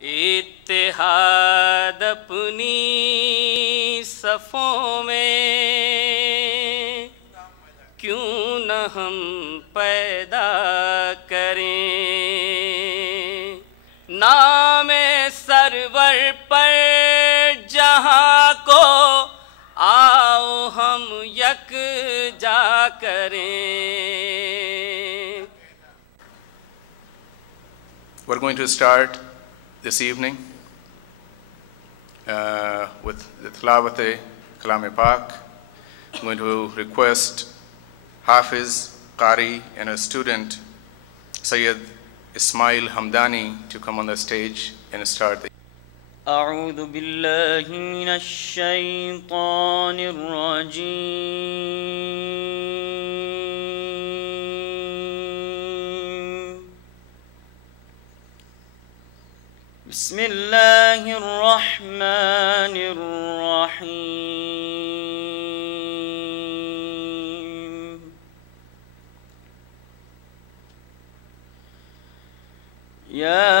इत्तेहाद अपनी सफ़ों में क्यों न हम पैदा करें, नामे सरवर पर जहाँ को आओ हम यकजा करें। We're going to start this evening with the Tilawat Kalam Pak. I'm going to request Hafiz, Qari, and a student, Sayyid Ismail Hamdani, to come on the stage and start the أعوذ بالله من الشيطان الرجيم. بسم الله الرحمن الرحيم. يا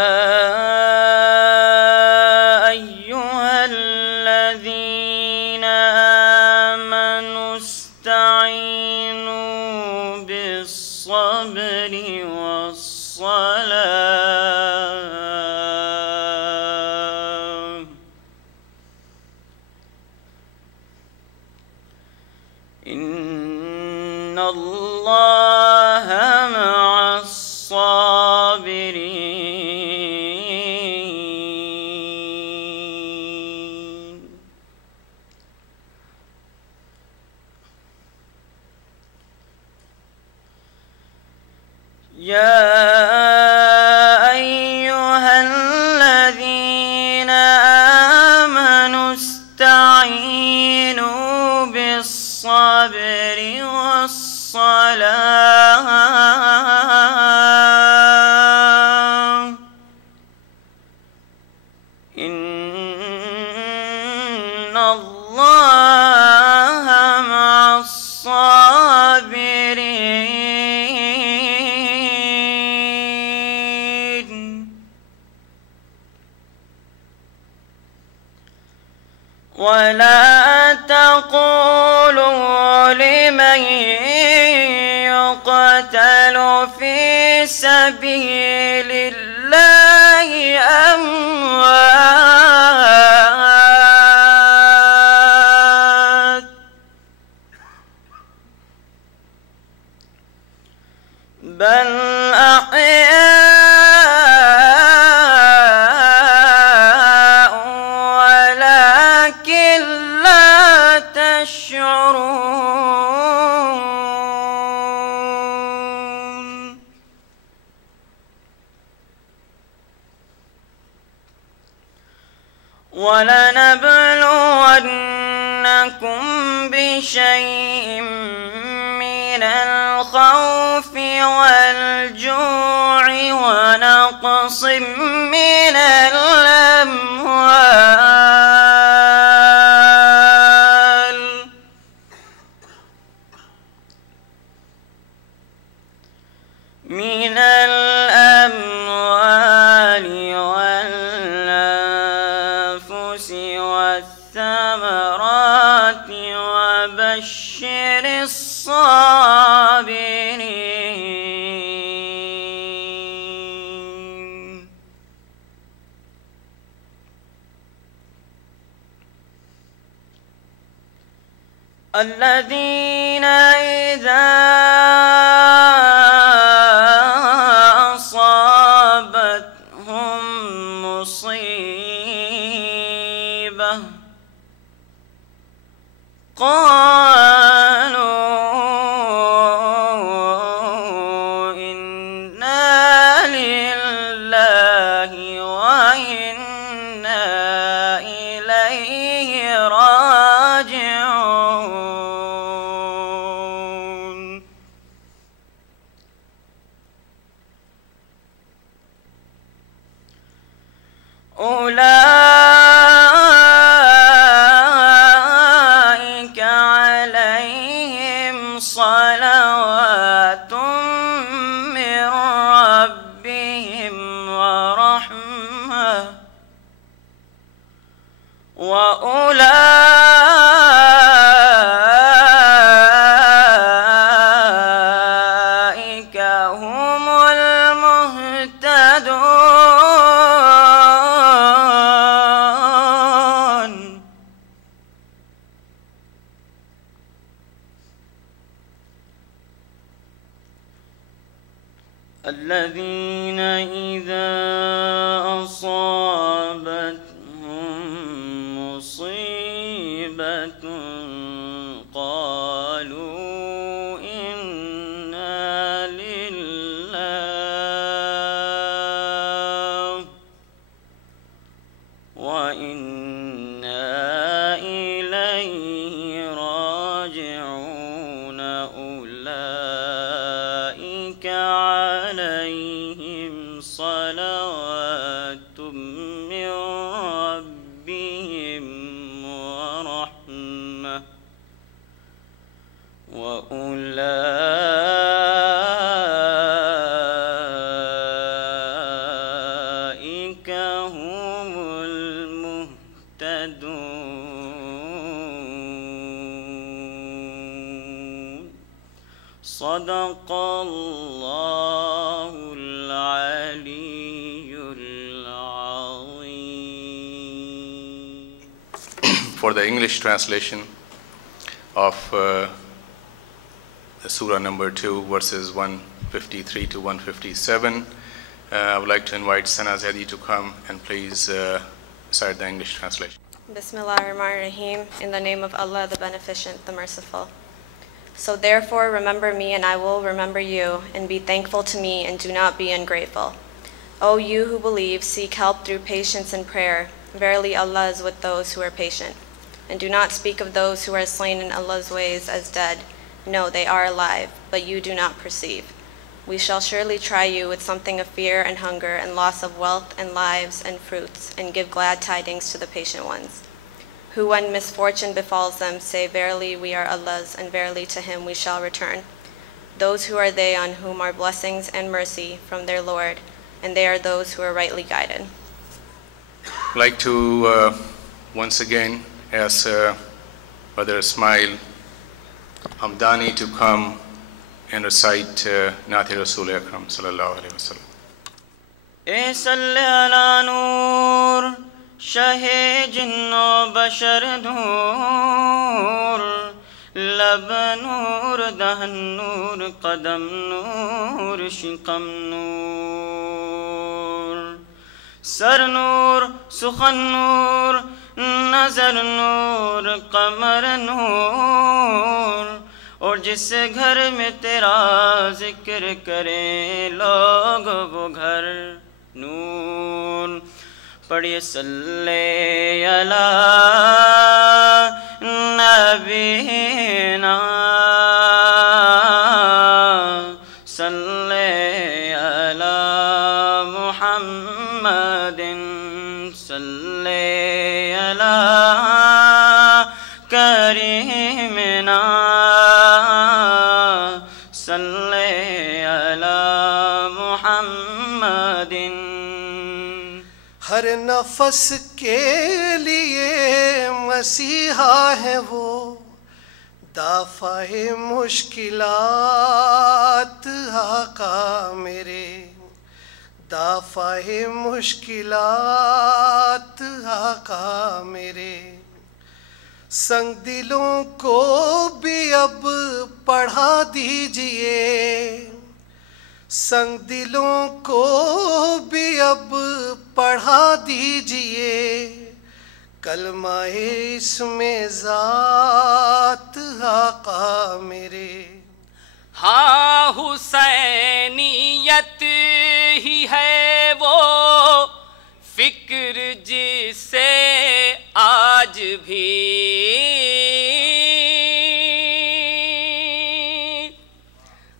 أيها الذين آمنوا استعينوا بالصبر والصلاة إن الله مع الصابرين. يا أيها الذين آمنوا استعينوا بالصبر والصلاة إن الله مع الصابرين. ولا تقولوا لمن يقتل في سبيل الله أموات، بل أحياء ولكن لا تشعرون. ولنبلونكم بشيء من الخوف والجوع ونقص من الأموال والأنفس والثمرات وبشر الصابرين. الذين إذا أصابتهم مصيبة قالوا إنا لله وإنا إليه راجعون. أولئك عليهم صلوات من ربهم ورحمة وأولئك هم المهتدون. الذين إذا أصابتهم مصيبة قالوا إنا لله وإنا إليه راجعون. أولئك عليهم صلوات من ربهم ورحمة وأولئك هم المهتدون. صدق الله العلي العظيم. For the English translation of the Surah number 2, verses 153 to 157, I would like to invite Sana Zaidi to come and please recite the English translation. Bismillahirrahmanirrahim. In the name of Allah, the Beneficent, the Merciful. So therefore remember me and I will remember you, and be thankful to me and do not be ungrateful. O you who believe, seek help through patience and prayer. Verily Allah is with those who are patient. And do not speak of those who are slain in Allah's ways as dead. No, they are alive, but you do not perceive. We shall surely try you with something of fear and hunger and loss of wealth and lives and fruits, and give glad tidings to the patient ones, who when misfortune befalls them say, verily we are Allah's, and verily to him we shall return. Those who are they on whom are blessings and mercy from their Lord, and they are those who are rightly guided. I'd like to once again ask Brother Ismail Hamdani to come and recite Naat Rasul Akram sallallahu alayhi wa sallam. صلی علی نور شہ جن و بشر نور لب نور دہن نور قدم نور شکم نور سر نور سخن نور نظر نور قمر نور اور جس گھر میں تیرا ذکر کریں لوگ وہ گھر نور. پڑھیے صلی علی نبینا صلی علی محمد صلی علی کریمنا صلی علی محمد. ہر نفس کے لیے مسیحا ہے وہ دافع مشکلات آقا میرے دافع مشکلات آقا میرے. سنگ دلوں کو بھی اب پڑھا دیجئے سنگ دلوں کو بھی اب پڑھا دیجئے کلمہ اسم ذات آقا میرے. ہاں حسینیت ہی ہے وہ فکر جسے آج بھی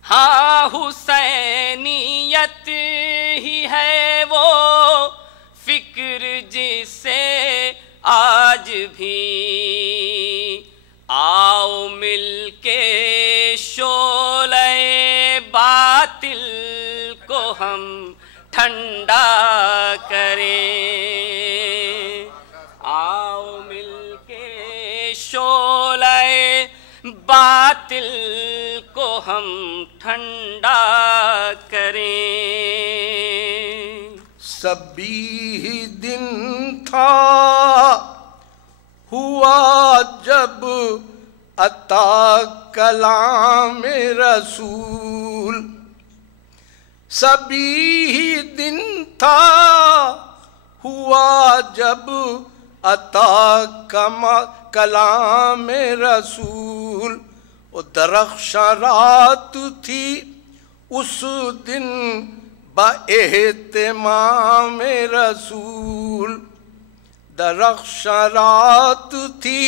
ہاں حسینیت ہی ہے وہ فکر جسے آج بھی آؤ مل کے شعلہ باطل کو ہم ٹھنڈا کریں آؤ مل बातिल को हम ठंडा करें। सभी दिन था हुआ जब अता कलाम रसूल, सभी दिन था हुआ जब अता कलाम रसूल। वो दरख्शां रात थी उस दिन बएहतिमाम रसूल, दरख्शां रात थी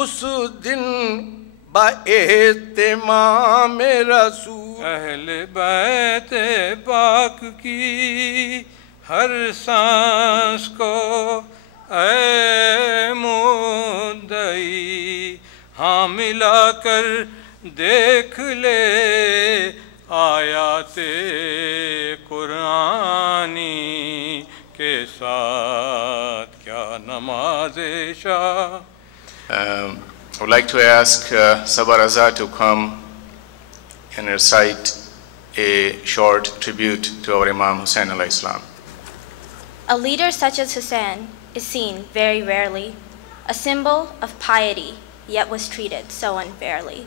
उस दिन बएहतिमाम रसूल। अहले बैत पाक की हर सांस को ऐ मुद्दई हाँ मिलाकर देख ले आयाते कुरानी के साथ क्या नमाज़े Shah. I would like to ask Sabah Raza to come and recite a short tribute to our Imam Hussain al-Islam. A leader such as Hussain is seen very rarely, a symbol of piety, yet was treated so unfairly.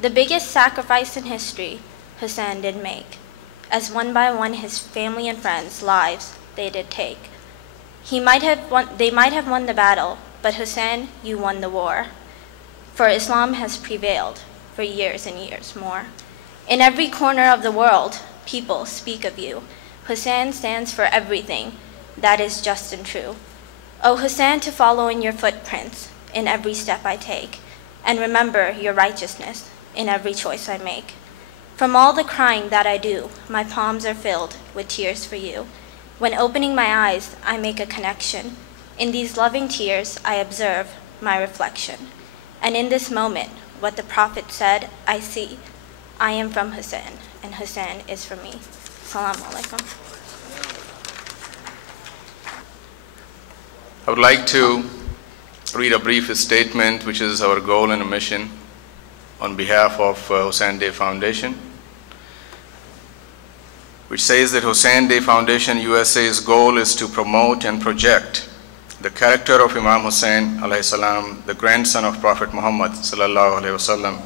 The biggest sacrifice in history Hussain did make, as one by one his family and friends' lives they did take. They might have won the battle, but Hussain, you won the war. For Islam has prevailed for years and years more. In every corner of the world, people speak of you. Hussain stands for everything that is just and true. O Hussain, to follow in your footprints in every step I take, and remember your righteousness in every choice I make. From all the crying that I do, my palms are filled with tears for you. When opening my eyes, I make a connection. In these loving tears, I observe my reflection. And in this moment, what the Prophet said, I see. I am from Hussain, and Hussain is for me. Assalamu alaikum. I would like to read a brief statement, which is our goal and mission on behalf of Hussain Day Foundation, which says that Hussain Day Foundation USA's goal is to promote and project the character of Imam Hussain alayhi salam, the grandson of Prophet Muhammad sallallahu alaihi wasallam,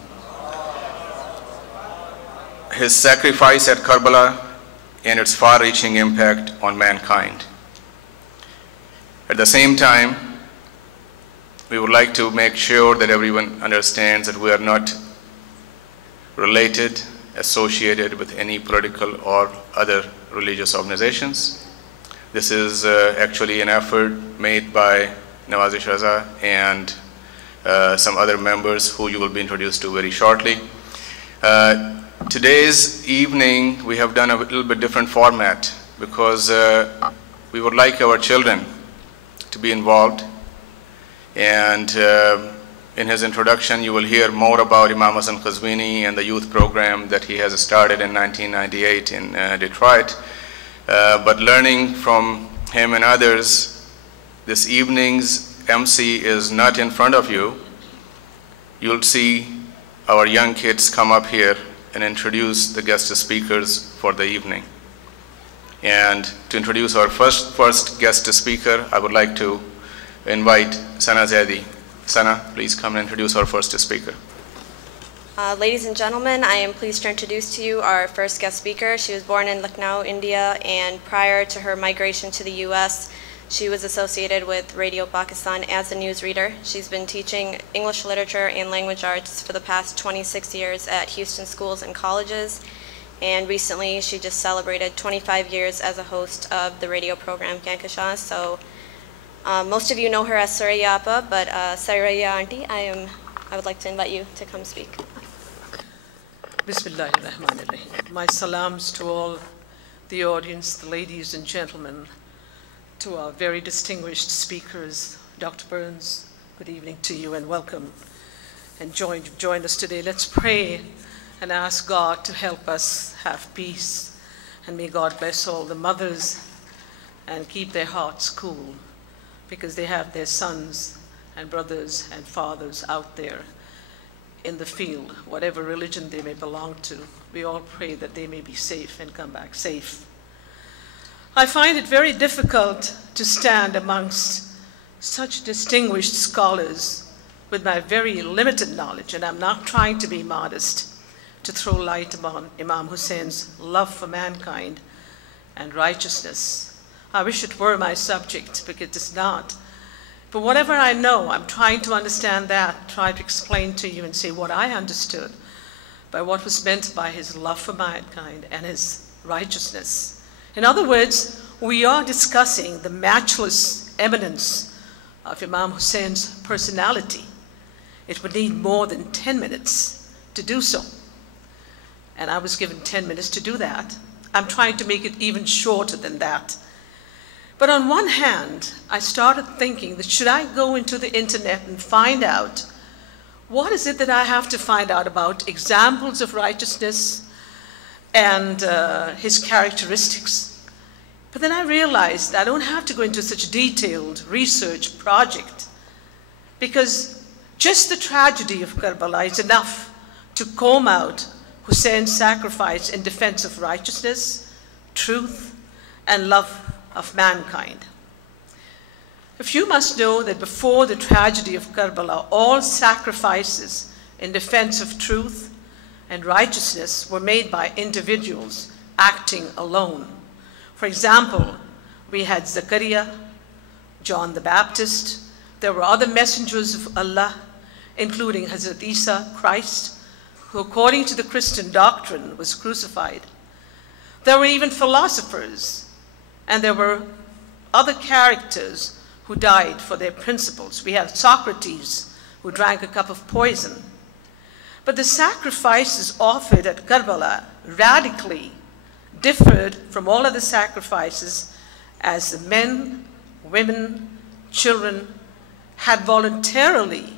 his sacrifice at Karbala and its far-reaching impact on mankind. At the same time, we would like to make sure that everyone understands that we are not related, associated with any political or other religious organizations. This is actually an effort made by Nawazish Raza and some other members who you will be introduced to very shortly. Today's evening we have done a little bit different format because we would like our children to be involved, and in his introduction you will hear more about Imam Hassan Qazwini and the youth program that he has started in 1998 in Detroit. But learning from him and others, this evening's MC is not in front of you. You'll see our young kids come up here and introduce the guest speakers for the evening. And to introduce our first guest speaker, I would like to invite Sana Zaidi. Sana, please come and introduce our first speaker. Ladies and gentlemen, I am pleased to introduce to you our first guest speaker. She was born in Lucknow, India, and prior to her migration to the US, she was associated with Radio Pakistan as a newsreader. She's been teaching English literature and language arts for the past 26 years at Houston schools and colleges, and recently she just celebrated 25 years as a host of the radio program Kankashan. So most of you know her as Suraya Appa, but Suraya Auntie, I would like to invite you to come speak. Bismillahirrahmanirrahim. My salams to all the audience, the ladies and gentlemen, to our very distinguished speakers. Dr. Burns, good evening to you and welcome. And join us today. Let's pray and ask God to help us have peace. And may God bless all the mothers and keep their hearts cool, because they have their sons and brothers and fathers out there in the field, whatever religion they may belong to. We all pray that they may be safe and come back safe. I find it very difficult to stand amongst such distinguished scholars with my very limited knowledge, and I'm not trying to be modest, to throw light upon Imam Hussein's love for mankind and righteousness. I wish it were my subject, because it's not. But whatever I know, I'm trying to understand that, try to explain to you and say what I understood by what was meant by his love for mankind and his righteousness. In other words, we are discussing the matchless eminence of Imam Hussein's personality. It would need more than 10 minutes to do so. And I was given 10 minutes to do that. I'm trying to make it even shorter than that. But on one hand, I started thinking that should I go into the internet and find out what is it that I have to find out about examples of righteousness and his characteristics. But then I realized I don't have to go into such a detailed research project, because just the tragedy of Karbala is enough to comb out Hussein's sacrifice in defense of righteousness, truth, and love of mankind. A few must know that before the tragedy of Karbala, all sacrifices in defense of truth and righteousness were made by individuals acting alone. For example, we had Zakaria, John the Baptist. There were other messengers of Allah, including Hazrat Isa, Christ, who according to the Christian doctrine was crucified. There were even philosophers, and there were other characters who died for their principles. We have Socrates, who drank a cup of poison. But the sacrifices offered at Karbala radically differed from all other sacrifices, as the men, women, children had voluntarily,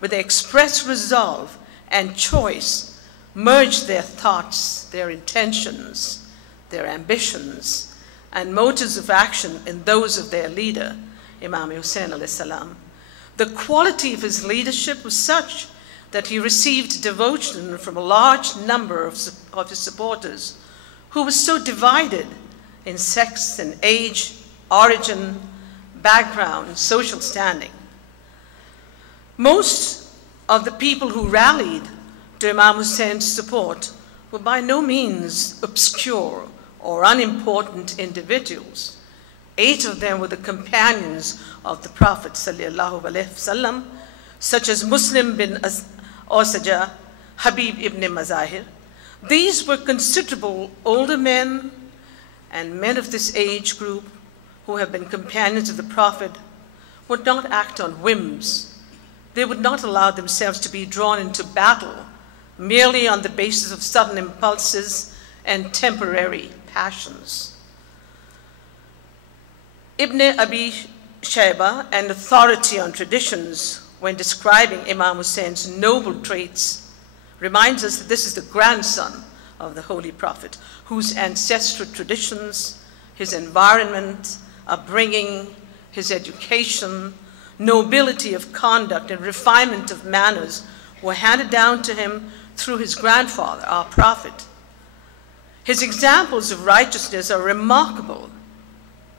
with express resolve and choice, merged their thoughts, their intentions, their ambitions, and motives of action in those of their leader, Imam Hussain alayhi salam. The quality of his leadership was such that he received devotion from a large number of his supporters, who was so divided in sex and age, origin, background, and social standing. Most of the people who rallied to Imam Hussein's support were by no means obscure or unimportant individuals. 8 of them were the companions of the Prophet ﷺ, such as Muslim bin Osaja, Habib ibn Mazahir. These were considerable older men, and men of this age group who have been companions of the Prophet would not act on whims. They would not allow themselves to be drawn into battle merely on the basis of sudden impulses and temporary passions. Ibn Abi Shayba, an authority on traditions when describing Imam Hussein's noble traits, reminds us that this is the grandson of the Holy Prophet, whose ancestral traditions, his environment, upbringing, his education, nobility of conduct, and refinement of manners were handed down to him through his grandfather, our Prophet. His examples of righteousness are remarkable.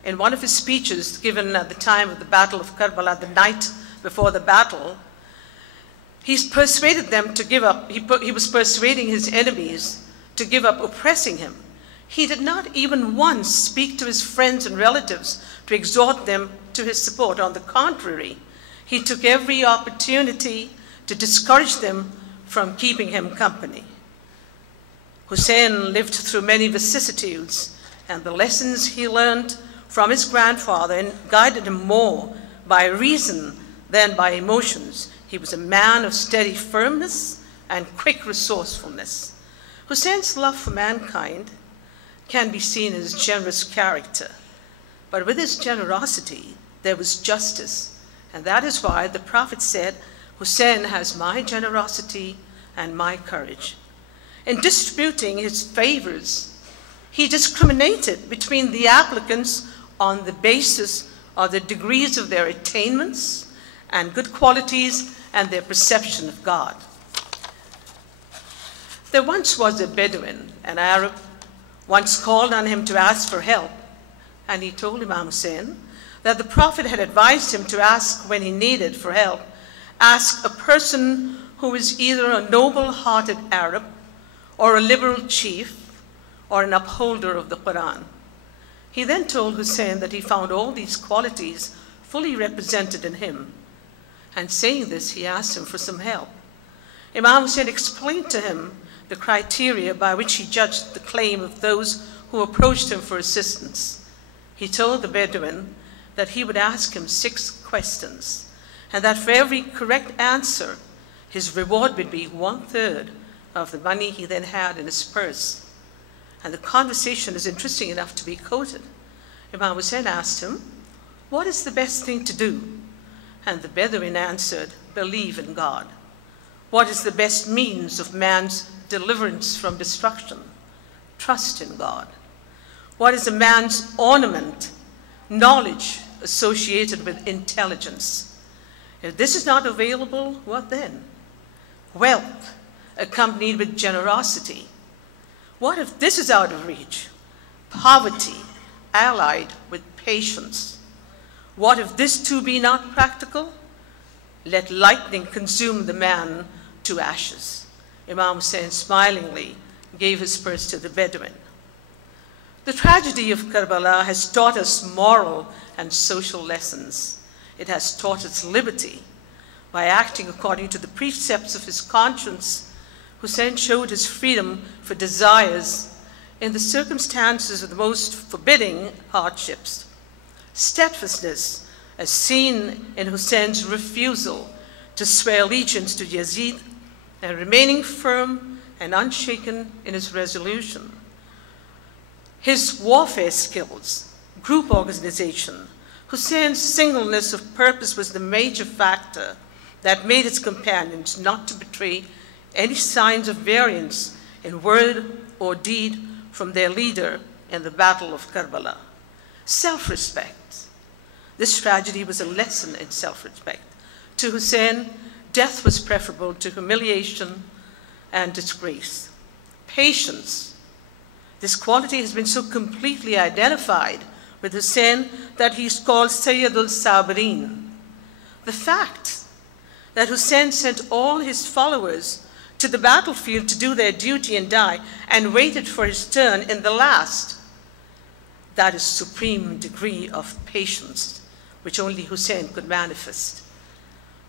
In one of his speeches given at the time of the Battle of Karbala, the night before the battle, he persuaded them to give up. He was persuading his enemies to give up oppressing him. He did not even once speak to his friends and relatives to exhort them to his support. On the contrary, he took every opportunity to discourage them from keeping him company. Hussein lived through many vicissitudes, and the lessons he learned from his grandfather guided him more by reason than by emotions. He was a man of steady firmness and quick resourcefulness. Hussein's love for mankind can be seen in his generous character, but with his generosity, there was justice, and that is why the Prophet said, Hussein has my generosity and my courage. In distributing his favors, he discriminated between the applicants on the basis of the degrees of their attainments and good qualities and their perception of God. There once was a Bedouin, an Arab, once called on him to ask for help, and he told Imam Hussain that the Prophet had advised him to ask when he needed for help, ask a person who is either a noble-hearted Arab or a liberal chief or an upholder of the Quran. He then told Hussain that he found all these qualities fully represented in him. And saying this, he asked him for some help. Imam Hussain explained to him the criteria by which he judged the claim of those who approached him for assistance. He told the Bedouin that he would ask him 6 questions, and that for every correct answer, his reward would be 1/3 of the money he then had in his purse. And the conversation is interesting enough to be quoted. Imam Hussain asked him, "What is the best thing to do?" And the Bedouin answered, "Believe in God." "What is the best means of man's deliverance from destruction?" "Trust in God." "What is a man's ornament?" "Knowledge associated with intelligence." "If this is not available, what then?" "Wealth accompanied with generosity." "What if this is out of reach?" "Poverty allied with patience." "What if this too be not practical?" "Let lightning consume the man to ashes." Imam Hussain smilingly gave his purse to the Bedouin. The tragedy of Karbala has taught us moral and social lessons. It has taught us liberty. By acting according to the precepts of his conscience, Hussain showed his freedom for desires in the circumstances of the most forbidding hardships. Steadfastness, as seen in Hussein's refusal to swear allegiance to Yazid, and remaining firm and unshaken in his resolution. His warfare skills, group organization, Hussein's singleness of purpose was the major factor that made his companions not to betray any signs of variance in word or deed from their leader in the Battle of Karbala. Self-respect. This tragedy was a lesson in self-respect. To Hussain, death was preferable to humiliation and disgrace. Patience. This quality has been so completely identified with Hussain that he's called Sayyidul Sabirin. The fact that Hussain sent all his followers to the battlefield to do their duty and die, and waited for his turn in the last, that is supreme degree of patience, which only Hussain could manifest.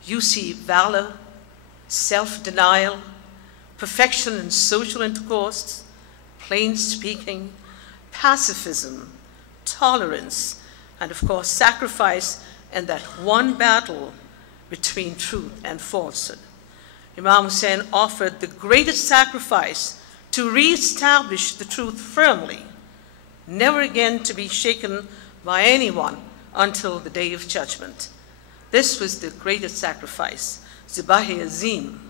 You see valor, self-denial, perfection in social intercourse, plain speaking, pacifism, tolerance, and of course sacrifice in that one battle between truth and falsehood. Imam Hussain offered the greatest sacrifice to re-establish the truth firmly, never again to be shaken by anyone until the day of judgment. This was the greatest sacrifice, Zibahi Azim,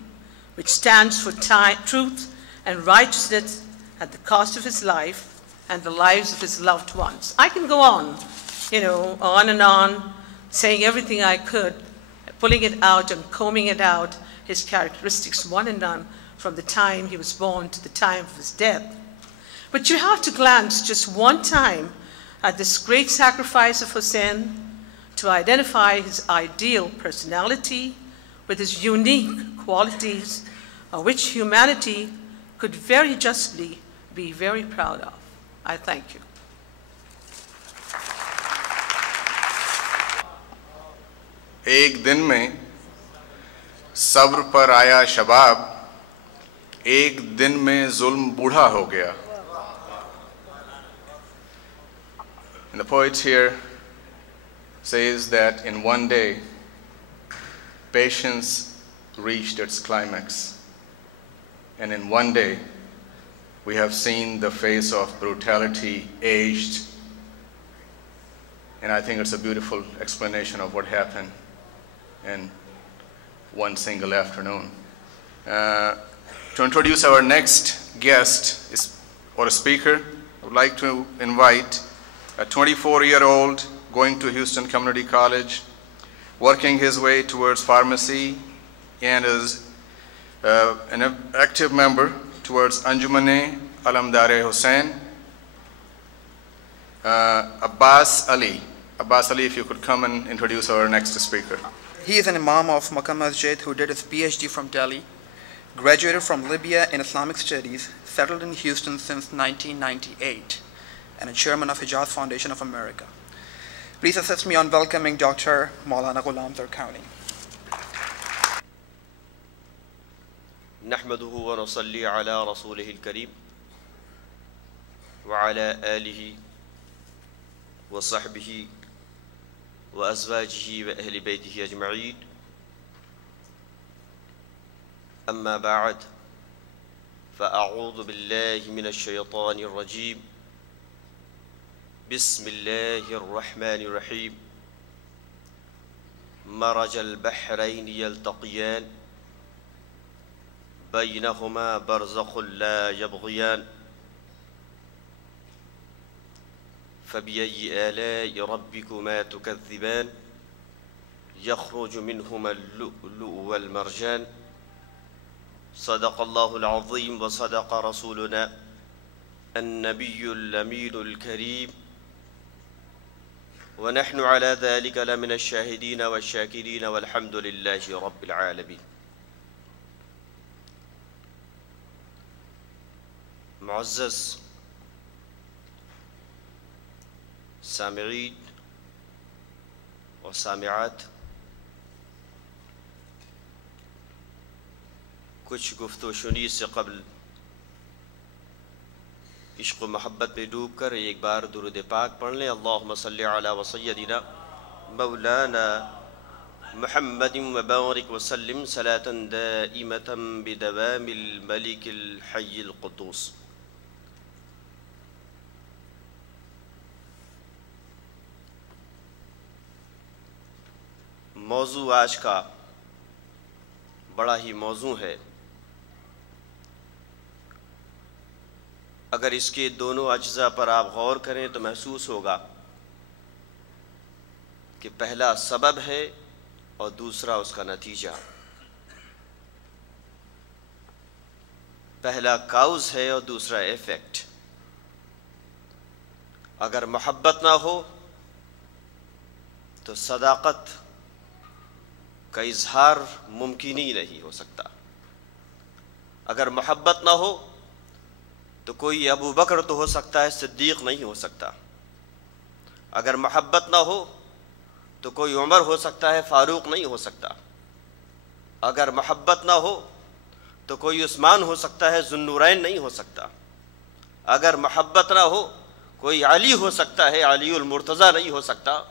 which stands for truth and righteousness at the cost of his life and the lives of his loved ones. I can go on, on and on, saying everything I could, pulling it out and combing it out, his characteristics one and none, from the time he was born to the time of his death. But you have to glance just one time at this great sacrifice of Hussain to identify his ideal personality with his unique qualities, which humanity could very justly be very proud of. I thank you. एक दिन में सब्र पर आया शबाब, एक दिन में जुल्म बूढ़ा हो गया. And the poet here says that in one day, patience reached its climax. And in one day, we have seen the face of brutality aged. And I think it's a beautiful explanation of what happened in one single afternoon. To introduce our next guest or speaker, I would like to invite a 24-year-old going to Houston Community College, working his way towards pharmacy, and is an active member towards Anjumane Alamdare Hussain, Abbas Ali. Abbas Ali, if you could come and introduce our next speaker. He is an Imam of Makkah Masjid who did his PhD from Delhi, graduated from Libya in Islamic Studies, settled in Houston since 1998, and a chairman of Hijaz Foundation of America. Please assist me on welcoming Dr. Maulana Ghulam Zarqawi. نحمده ونصلي على رسوله الكريم وعلى آله وصحبه وأزواجه وأهل بيته أجمعين أما بعد فأعوذ بالله من الشيطان الرجيم بسم الله الرحمن الرحيم مرج البحرين يلتقيان بينهما برزخ لا يبغيان فبأي آلاء ربكما تكذبان يخرج منهما اللؤلؤ والمرجان صدق الله العظيم وصدق رسولنا النبي الأمين الكريم ونحن على ذلك لمن الشاهدين والشاكرين والحمد لله رب العالمين. معزز سامعین اور سامعات، کچھ گفت و شنید سے قبل عشق و محبت میں ڈوب کر ایک بار درود پاک پڑھ لیں. اللہم صلی علی وسیدنا مولانا محمد وبارک وسلم صلاة دائمة بدوام الملک الحی القدوس. موضوع آج کا بڑا ہی موضوع ہے. اگر اس کے دونوں اجزاء پر آپ غور کریں تو محسوس ہوگا کہ پہلا سبب ہے اور دوسرا اس کا نتیجہ. پہلا کاؤز ہے اور دوسرا ایفیکٹ. اگر محبت نہ ہو تو صداقت کا اظہار ممکن ہی نہیں ہو سکتا. اگر محبت نہ ہو تو کوئی ابو بکر تو ہو سکتا ہے، صدیق نہیں ہو سکتا. اگر محبت نہ ہو تو کوئی عمر ہو سکتا ہے، فاروق نہیں ہو سکتا. اگر محبت نہ ہو تو کوئی عثمان ہو سکتا ہے، ذو النورین نہیں ہو سکتا. اگر محبت نہ ہو کوئی علی ہو سکتا ہے، علی المرتضیٰ نہیں ہو سکتا.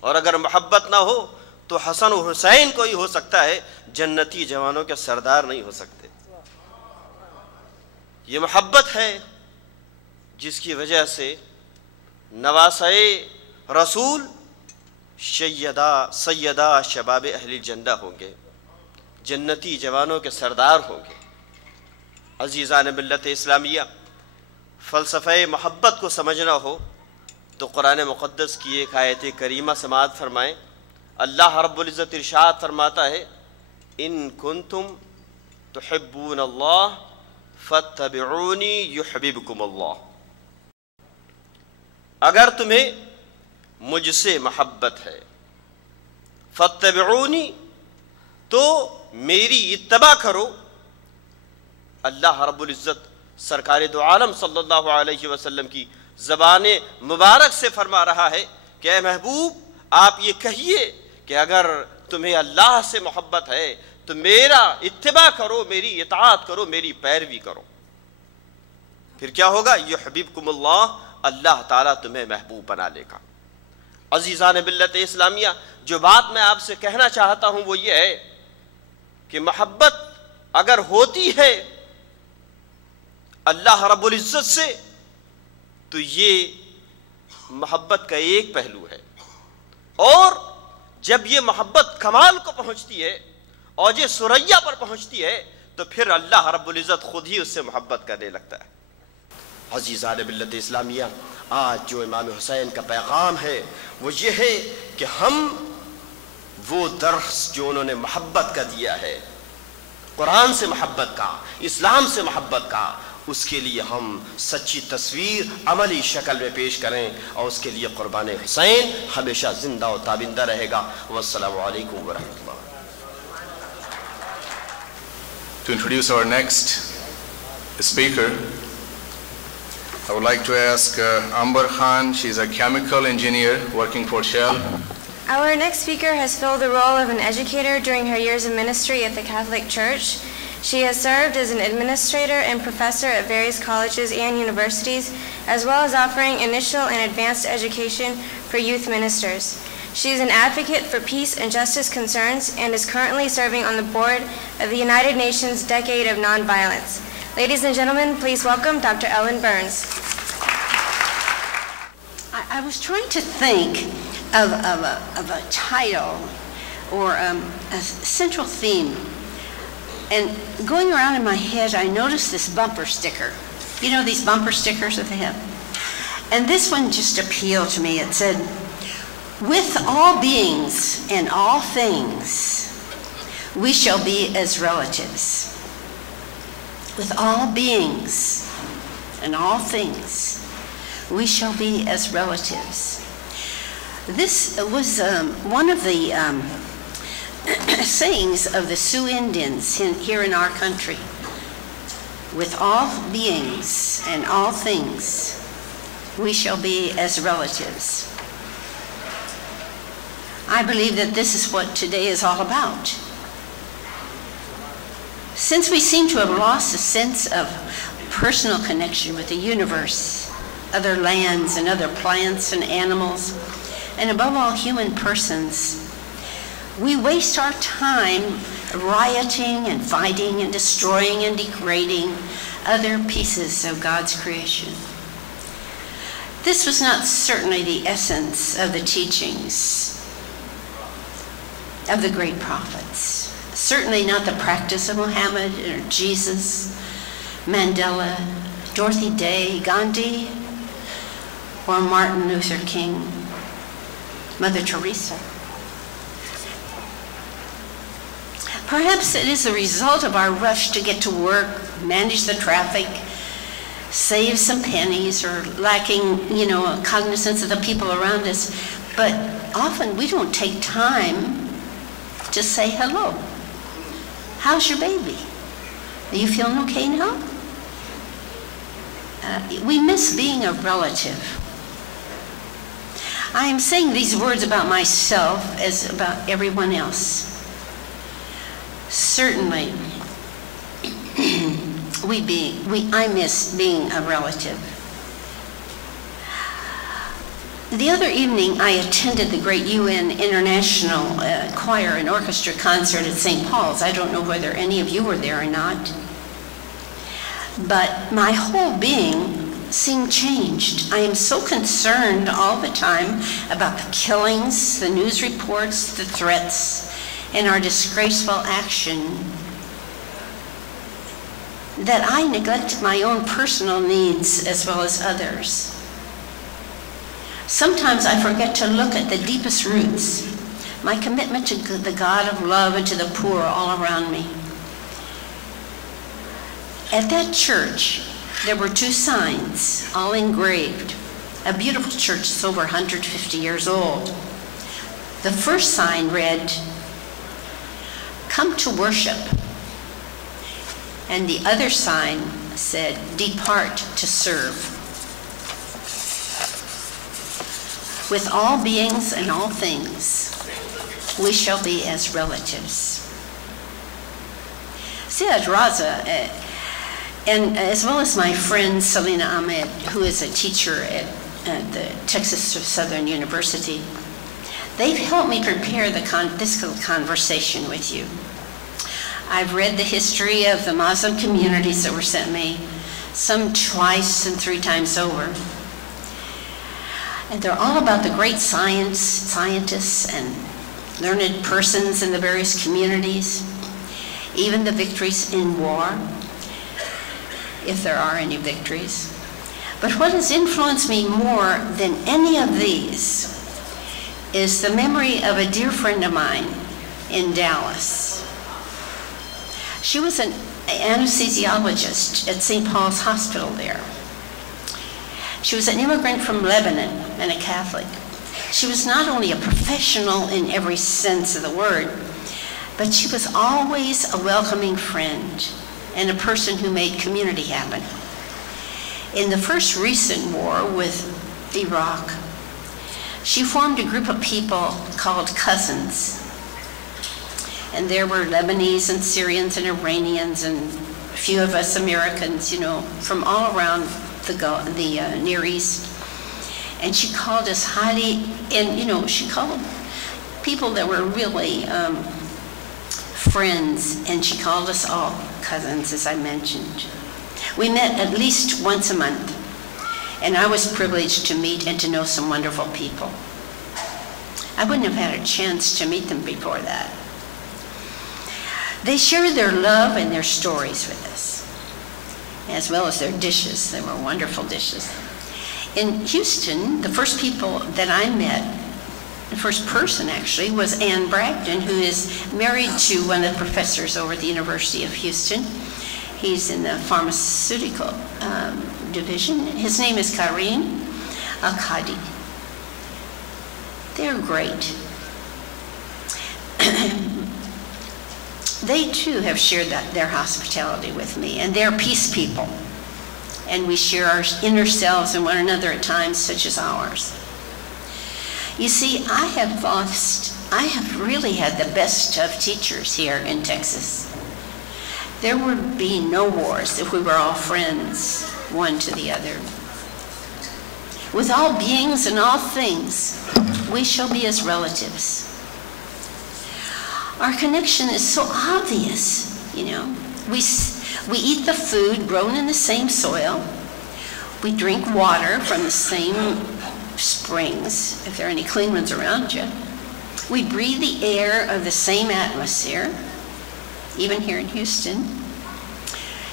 اور اگر محبت نہ ہو تو حسن و حسین کوئی ہو سکتا ہے، جنتی جوانوں کے سردار نہیں ہو سکتے. یہ محبت ہے جس کی وجہ سے نواسۂ رسول سیدہ شباب اہل جنہ ہوں گے، جنتی جوانوں کے سردار ہوں گے. عزیزان ملت اسلامیہ، فلسفہ محبت کو سمجھنا ہو تو قرآن مقدس کی ایک آیت کریمہ سماعت فرمائیں. اللہ رب العزت ارشاد فرماتا ہے، ان کنتم تحبون اللہ فاتبعونی یحببکم اللہ. اگر تمہیں مجھ سے محبت ہے، فاتبعونی تو میری اتباع کرو. اللہ رب العزت سرکار دو عالم صلی اللہ علیہ وسلم کی زبان مبارک سے فرما رہا ہے کہ اے محبوب، آپ یہ کہیے کہ اگر تمہیں اللہ سے محبت ہے تو میرا اتباع کرو، میری اطاعت کرو، میری پیروی کرو. پھر کیا ہوگا؟ یحببکم اللہ، اللہ تعالیٰ تمہیں محبوب بنا لے گا. عزیزان ملت اسلامیہ، جو بات میں آپ سے کہنا چاہتا ہوں وہ یہ ہے کہ محبت اگر ہوتی ہے اللہ رب العزت سے تو یہ محبت کا ایک پہلو ہے. اور جب یہ محبت کمال کو پہنچتی ہے، اوج ثریا پر پہنچتی ہے، تو پھر اللہ رب العزت خود ہی اس سے محبت کرنے لگتا ہے. عزیزان ملت اسلامیہ، آج جو امام حسین کا پیغام ہے وہ یہ ہے کہ ہم وہ درس جو انہوں نے محبت کا دیا ہے कुरान से मोहब्बत का, इस्लाम से मोहब्बत का, उसके लिए हम सच्ची तस्वीर अमली शक्ल में पेश करें और उसके लिए कुर्बान हुसैन हमेशा जिंदा और ताबिंदा रहेगा। वस्सलामु अलैकुम वरहमतुल्लाह। To introduce our next speaker, I would like to ask Amber Khan. She's a chemical engineer working for Shell. Our next speaker has filled the role of an educator during her years of ministry at the Catholic Church. She has served as an administrator and professor at various colleges and universities, as well as offering initial and advanced education for youth ministers. She is an advocate for peace and justice concerns and is currently serving on the board of the United Nations Decade of Nonviolence. Ladies and gentlemen, please welcome Dr. Ellen Burns. I was trying to think of a title or a central theme. And going around in my head, I noticed this bumper sticker. You know these bumper stickers that they have? And this one just appealed to me. It said, "With all beings and all things, we shall be as relatives." With all beings and all things, we shall be as relatives. This was one of the sayings of the Sioux Indians here in our country. With all beings and all things, we shall be as relatives. I believe that this is what today is all about. Since we seem to have lost a sense of personal connection with the universe, other lands and other plants and animals, and above all human persons, we waste our time rioting and fighting and destroying and degrading other pieces of God's creation. This was not certainly the essence of the teachings of the great prophets. Certainly not the practice of Muhammad or Jesus, Mandela, Dorothy Day, Gandhi, or Martin Luther King, Mother Teresa. Perhaps it is the result of our rush to get to work, manage the traffic, save some pennies, or lacking, a cognizance of the people around us. But often we don't take time to say hello. How's your baby? Are you feeling okay now? We miss being a relative. I am saying these words about myself as about everyone else. Certainly, I miss being a relative. The other evening, I attended the great UN International Choir and Orchestra concert at St. Paul's. I don't know whether any of you were there or not. But my whole being seemed changed. I am so concerned all the time about the killings, the news reports, the threats, and our disgraceful action that I neglected my own personal needs as well as others. Sometimes I forget to look at the deepest roots, my commitment to the God of love and to the poor all around me. At that church, there were two signs, all engraved. A beautiful church that's over 150 years old. The first sign read, "Come to worship." And the other sign said, "Depart to serve." With all beings and all things, we shall be as relatives. Nawazish Raza, and as well as my friend Selena Ahmed, who is a teacher at the Texas Southern University, they've helped me prepare this conversation with you. I've read the history of the Muslim communities that were sent me, some twice and 3 times over. And they're all about the great scientists and learned persons in the various communities, even the victories in war, if there are any victories. But what has influenced me more than any of these is the memory of a dear friend of mine in Dallas. She was an anesthesiologist at St. Paul's Hospital there. She was an immigrant from Lebanon and a Catholic. She was not only a professional in every sense of the word, but she was always a welcoming friend and a person who made community happen. In the first recent war with Iraq, she formed a group of people called Cousins. And there were Lebanese and Syrians and Iranians and a few of us Americans, you know, from all around the Near East. And she called us highly, and you know, she called people that were really friends, and she called us all cousins, as I mentioned. We met at least once a month, and I was privileged to meet and to know some wonderful people. I wouldn't have had a chance to meet them before that. They shared their love and their stories with us, as well as their dishes. They were wonderful dishes. In Houston, the first people that I met, the first person actually, was Ann Bragdon, who is married to one of the professors over at the University of Houston. He's in the pharmaceutical division. His name is Karim Al-Khadi. They're great. They too have shared their hospitality with me, and they're peace people. And we share our inner selves and one another at times such as ours. You see, I have really had the best of teachers here in Texas. There would be no wars if we were all friends, one to the other. With all beings and all things, we shall be as relatives. Our connection is so obvious, you know. We eat the food grown in the same soil. We drink water from the same springs, if there are any clean ones around you. We breathe the air of the same atmosphere, even here in Houston.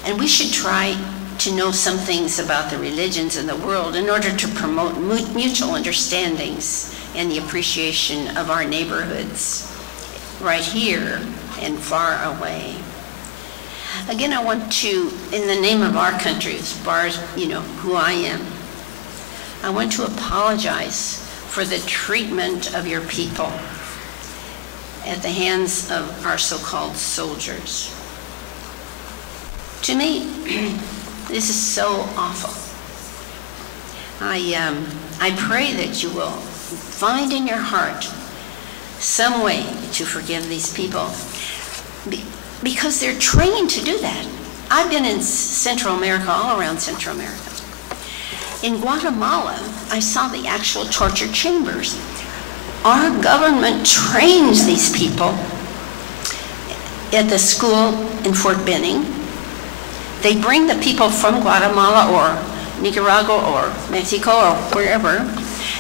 And we should try to know some things about the religions in the world in order to promote mutual understandings and the appreciation of our neighborhoods, right here and far away. Again, I want to, in the name of our country, as far as, you know, who I am, I want to apologize for the treatment of your people at the hands of our so-called soldiers. To me, this is so awful. I pray that you will find in your heart some way to forgive these people, because they're trained to do that. I've been in Central America, all around Central America. In Guatemala, I saw the actual torture chambers. Our government trains these people at the school in Fort Benning. They bring the people from Guatemala or Nicaragua or Mexico or wherever.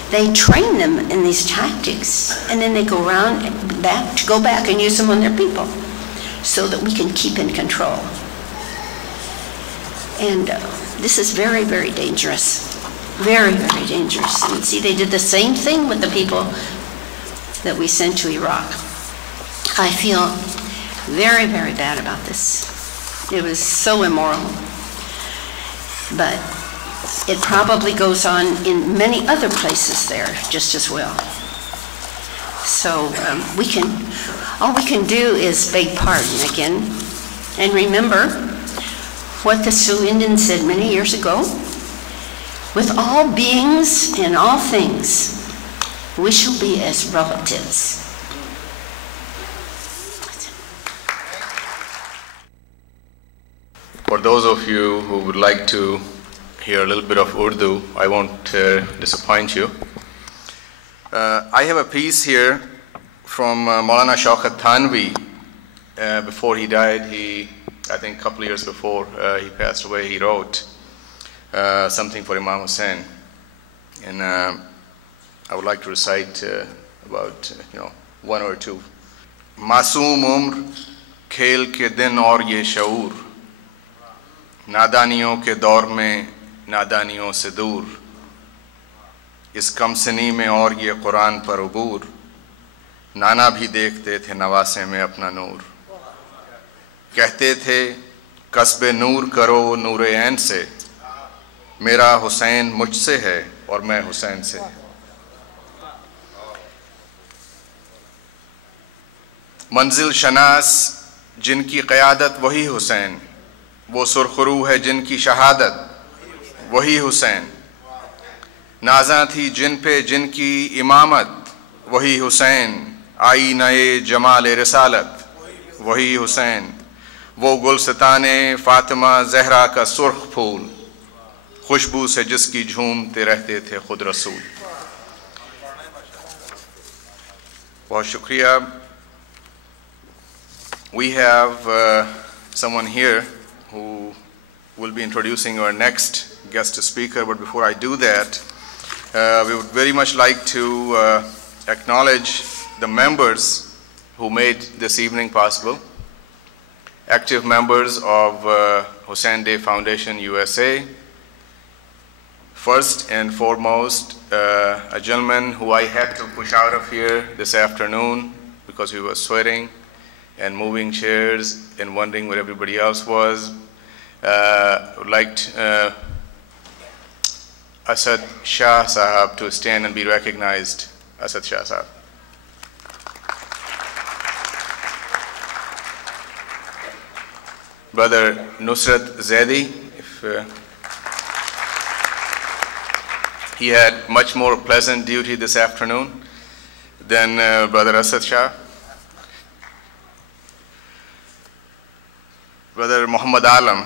They train them in these tactics, and then they go around and go back and use them on their people, so that we can keep in control. And this is very, very dangerous. Very, very dangerous. And see, they did the same thing with the people that we sent to Iraq. I feel very, very bad about this. It was so immoral. But it probably goes on in many other places there just as well. So all we can do is beg pardon again, and remember what the Sioux Indians said many years ago: with all beings and all things, we shall be as relatives. For those of you who would like to hear a little bit of Urdu, I won't disappoint you. I have a piece here from Maulana Shaukat Thanvi. Before he died, I think a couple of years before he passed away, he wrote something for Imam Hussain. And I would like to recite about one or two. Masoom umr, khel ke din aur ye shaur, नादानियों के दौर में नादानियों से दूर, इस कमसनी में और ये कुरान पर उबूर, नाना भी देखते थे नवासे में अपना नूर। कहते थे कस्बे नूर करो नूर ऐन से, मेरा हुसैन मुझसे है और मैं हुसैन से। मंजिल शनास जिनकी क़यादत वही हुसैन, वो सुरखरू है जिनकी शहादत वही हुसैन। नाज़ा थी जिन पे जिनकी इमामत वही हुसैन, आई नए जमाल रिसालत वही हुसैन। वो गुलस्ताने फ़ातिमा ज़हरा का सुर्ख फूल, खुशबू से जिसकी झूमते रहते थे खुद रसूल। बहुत शुक्रिया। We have someone here who will be introducing our next guest speaker, but before I do that, we would very much like to acknowledge the members who made this evening possible. Active members of Hussain Day Foundation USA. First and foremost, a gentleman who I had to push out of here this afternoon because he was sweating and moving chairs and wondering where everybody else was. Would like Asad Shah Sahab to stand and be recognized. Asad Shah Sahab. Brother Nusrat Zaidi, if he had much more pleasant duty this afternoon than Brother Asad Shah. Brother Muhammad Alam.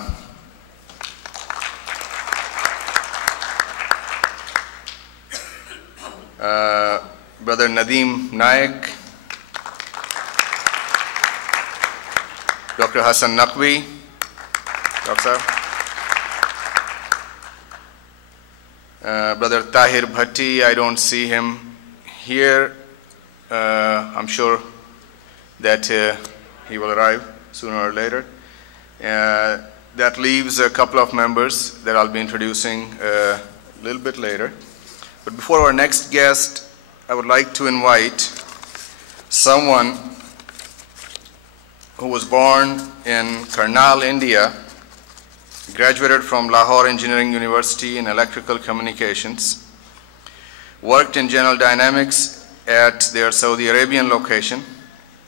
Brother Nadeem Naik. Dr. Hassan Naqvi. Dr. Brother Tahir Bhatti, I don't see him here. I'm sure that he will arrive sooner or later. That leaves a couple of members that I'll be introducing a little bit later. But before our next guest, I would like to invite someone who was born in Karnal, India, graduated from Lahore Engineering University in Electrical Communications, worked in General Dynamics at their Saudi Arabian location,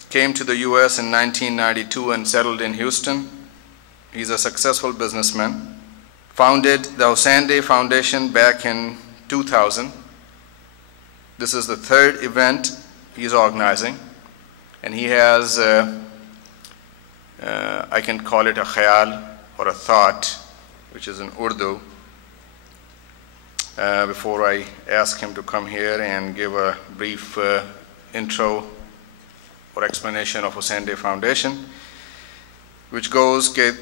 came to the US in 1992 and settled in Houston. He's a successful businessman, founded the Hussain Day Foundation back in 2000. This is the third event he's organizing, and he has, I can call it a khayal or a thought, which is in Urdu. Before I ask him to come here and give a brief intro or explanation of Hussain Day Foundation, which goes कि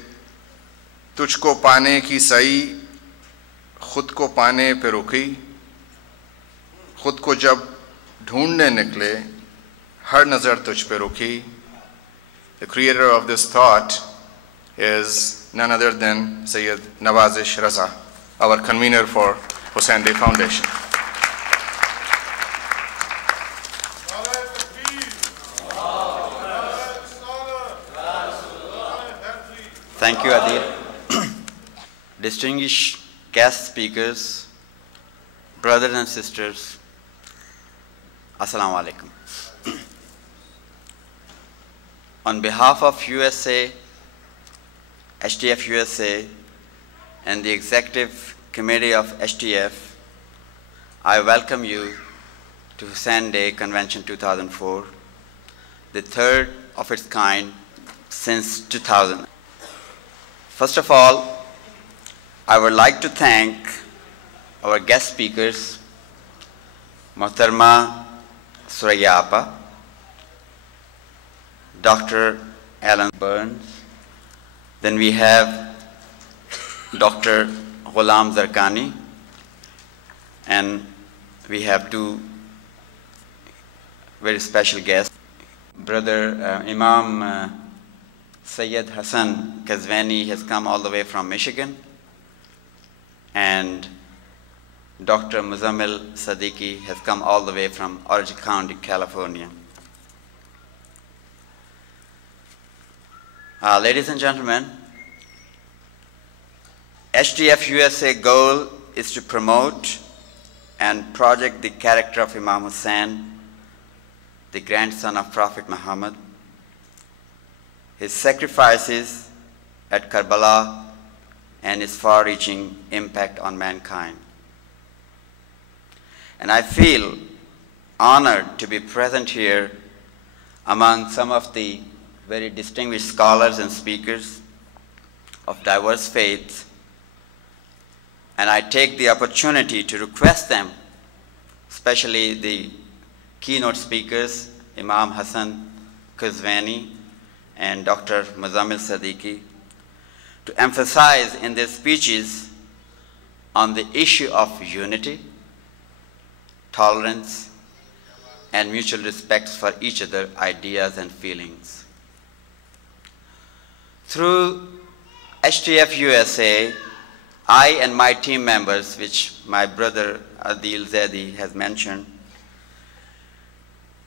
तुझको पाने की सई खुद को पाने पे रुकी, खुद को जब ढूंढने निकले हर नज़र तुझ पे रुकी. The creator of this thought is none other than Sayyid Nawazish Raza, our convener for Hussain Day Foundation. Thank you, Adeel. Distinguished guest speakers, brothers and sisters, Assalamu alaikum. On behalf of USA, HTF USA, and the Executive Committee of HTF, I welcome you to Hussain Day Convention 2004, the third of its kind since 2000. First of all, I would like to thank our guest speakers, Mohtarma Suraya Appa, Dr. Alan Burns, then we have Dr. Ghulam Zarkani, and we have two very special guests. Brother Imam Sayyid Hassan Kazvani has come all the way from Michigan, and Dr. Mozamel H Siddiqui has come all the way from Orange County, California. Ladies and gentlemen, HTF USA goal is to promote and project the character of Imam Hussain, the grandson of Prophet Muhammad, his sacrifices at Karbala, and his far-reaching impact on mankind. And I feel honored to be present here among some of the very distinguished scholars and speakers of diverse faiths, and I take the opportunity to request them, especially the keynote speakers, Imam Alhassan Qazvini and Dr. Mozamel H Siddiqui, to emphasize in their speeches on the issue of unity, tolerance, and mutual respect for each other's ideas and feelings. Through HTF USA, I and my team members, which my brother Adeel Zaidi has mentioned,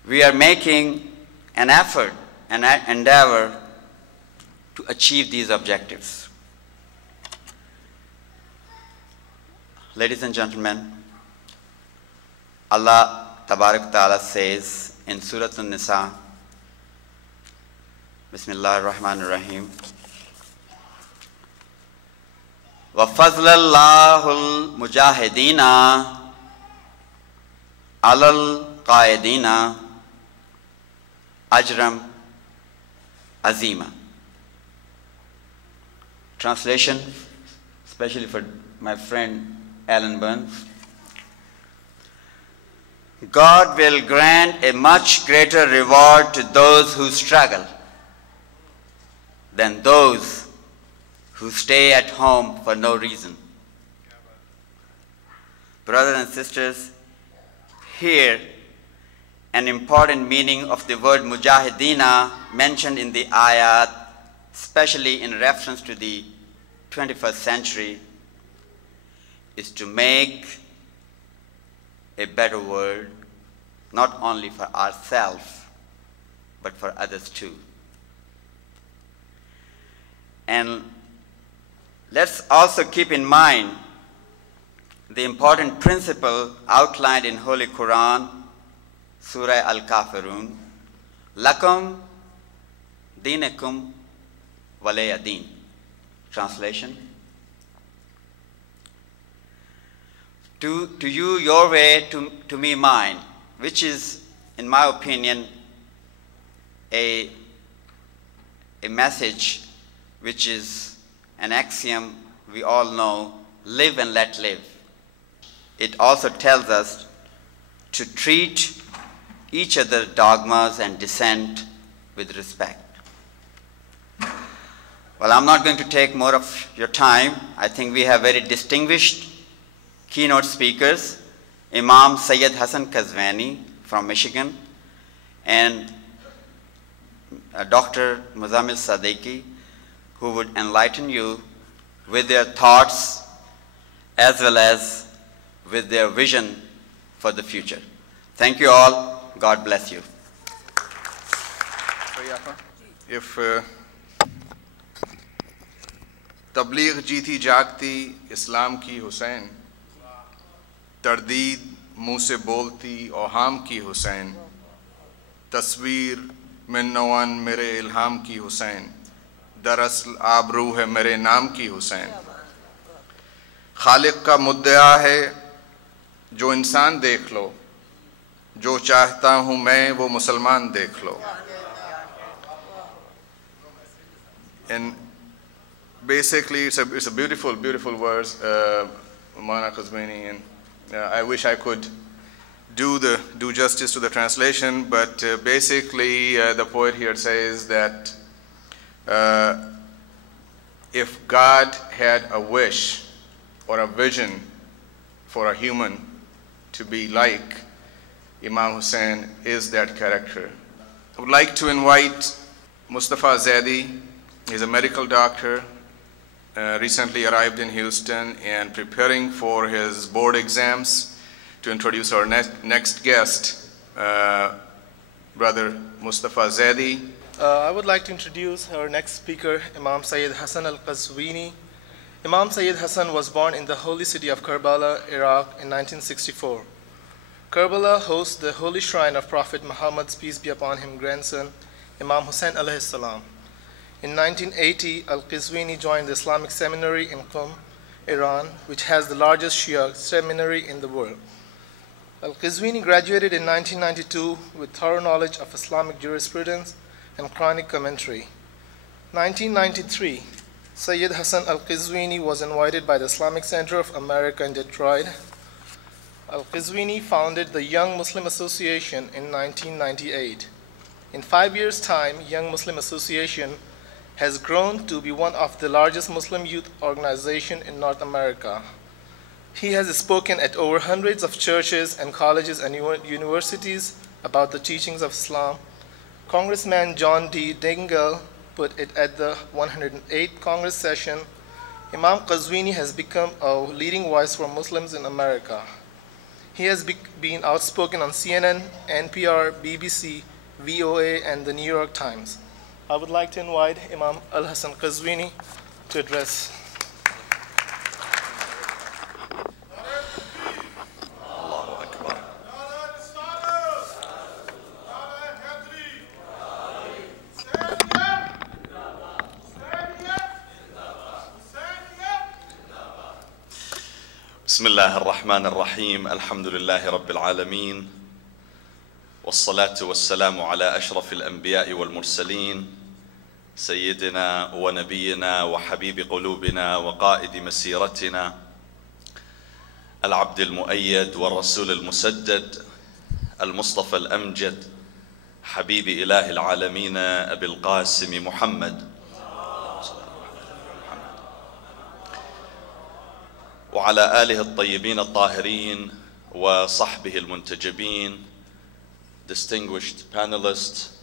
we are making an effort, an endeavor to achieve these objectives. Ladies and gentlemen, Allah Tabarak Ta'ala says in Surah An-Nisa, Bismillahir Rahmanir Rahim, وَفَضْلَ اللَّهُ الْمُجَاهِدِينَ عَلَى الْقَائِدِينَ أَجْرًا عَظِيمًا. Translation, especially for my friend Alan Burns. God will grant a much greater reward to those who struggle than those who stay at home for no reason. Brothers and sisters, here an important meaning of the word mujahidina mentioned in the ayat, especially in reference to the 21st century, is to make a better world, not only for ourselves, but for others too. And let's also keep in mind the important principle outlined in Holy Quran, Surah Al-Kafirun, Lakum Dinakum Waliya Din. Translation, to you your way, to me mine, which is, in my opinion, a message which is an axiom we all know, live and let live. It also tells us to treat each other's dogmas and dissent with respect. Well, I'm not going to take more of your time. I think we have very distinguished keynote speakers, Imam Sayyid Hassan Qazvini from Michigan, and Dr. Mozamel H Siddiqui, who would enlighten you with their thoughts as well as with their vision for the future. Thank you all. God bless you. If तबलीग जीती जागती इस्लाम की हुसैन, तरदीद मुँह से बोलती औहाम की हुसैन, तस्वीर में noun मेरे इल्हाम की हुसैन, दरअसल आबरू है मेरे नाम की हुसैन। खालिक का मुद्दा है जो इंसान देख लो, जो चाहता हूँ मैं वो मुसलमान देख लो। And basically it's a beautiful verse, Maulana Qazvini, and I wish I could do justice to the translation, but basically the poet here says that if God had a wish or a vision for a human to be like, Imam Hussain is that character. I would like to invite Mustafa Zaidi. He's a medical doctor, recently arrived in Houston and preparing for his board exams, to introduce our next guest, Brother Mustafa Zaidi. I would like to introduce our next speaker, Imam Sayyid Hassan al-Qazwini. Imam Sayyid Hassan was born in the holy city of Karbala, Iraq in 1964. Karbala hosts the holy shrine of Prophet Muhammad's peace be upon him grandson, Imam Hussain salam. In 1980, al-Qazwini joined the Islamic seminary in Qum, Iran, which has the largest Shia seminary in the world. Al-Qazwini graduated in 1992 with thorough knowledge of Islamic jurisprudence and Quranic commentary. 1993, Sayyid Hassan al-Qazwini was invited by the Islamic Center of America in Detroit. Al-Qazwini founded the Young Muslim Association in 1998. In 5 years' time, Young Muslim Association has grown to be one of the largest Muslim youth organizations in North America. He has spoken at over hundreds of churches and colleges and universities about the teachings of Islam. Congressman John D. Dingell put it at the 108th Congress session. Imam Qazwini has become a leading voice for Muslims in America. He has been outspoken on CNN, NPR, BBC, VOA, and the New York Times. I would like to invite Imam Alhassan Qazwini to address. بسم الله الرحمن الرحيم الحمد لله رب العالمين والصلاة والسلام على أشرف الأنبياء والمرسلين سيدنا ونبينا وحبيب قلوبنا وقائد مسيرتنا العبد المؤيد والرسول المسدد المصطفى الأمجد حبيب إله العالمين أبي القاسم محمد وعلى آله الطيبين الطاهرين وصحبه المنتجبين. Distinguished panelists,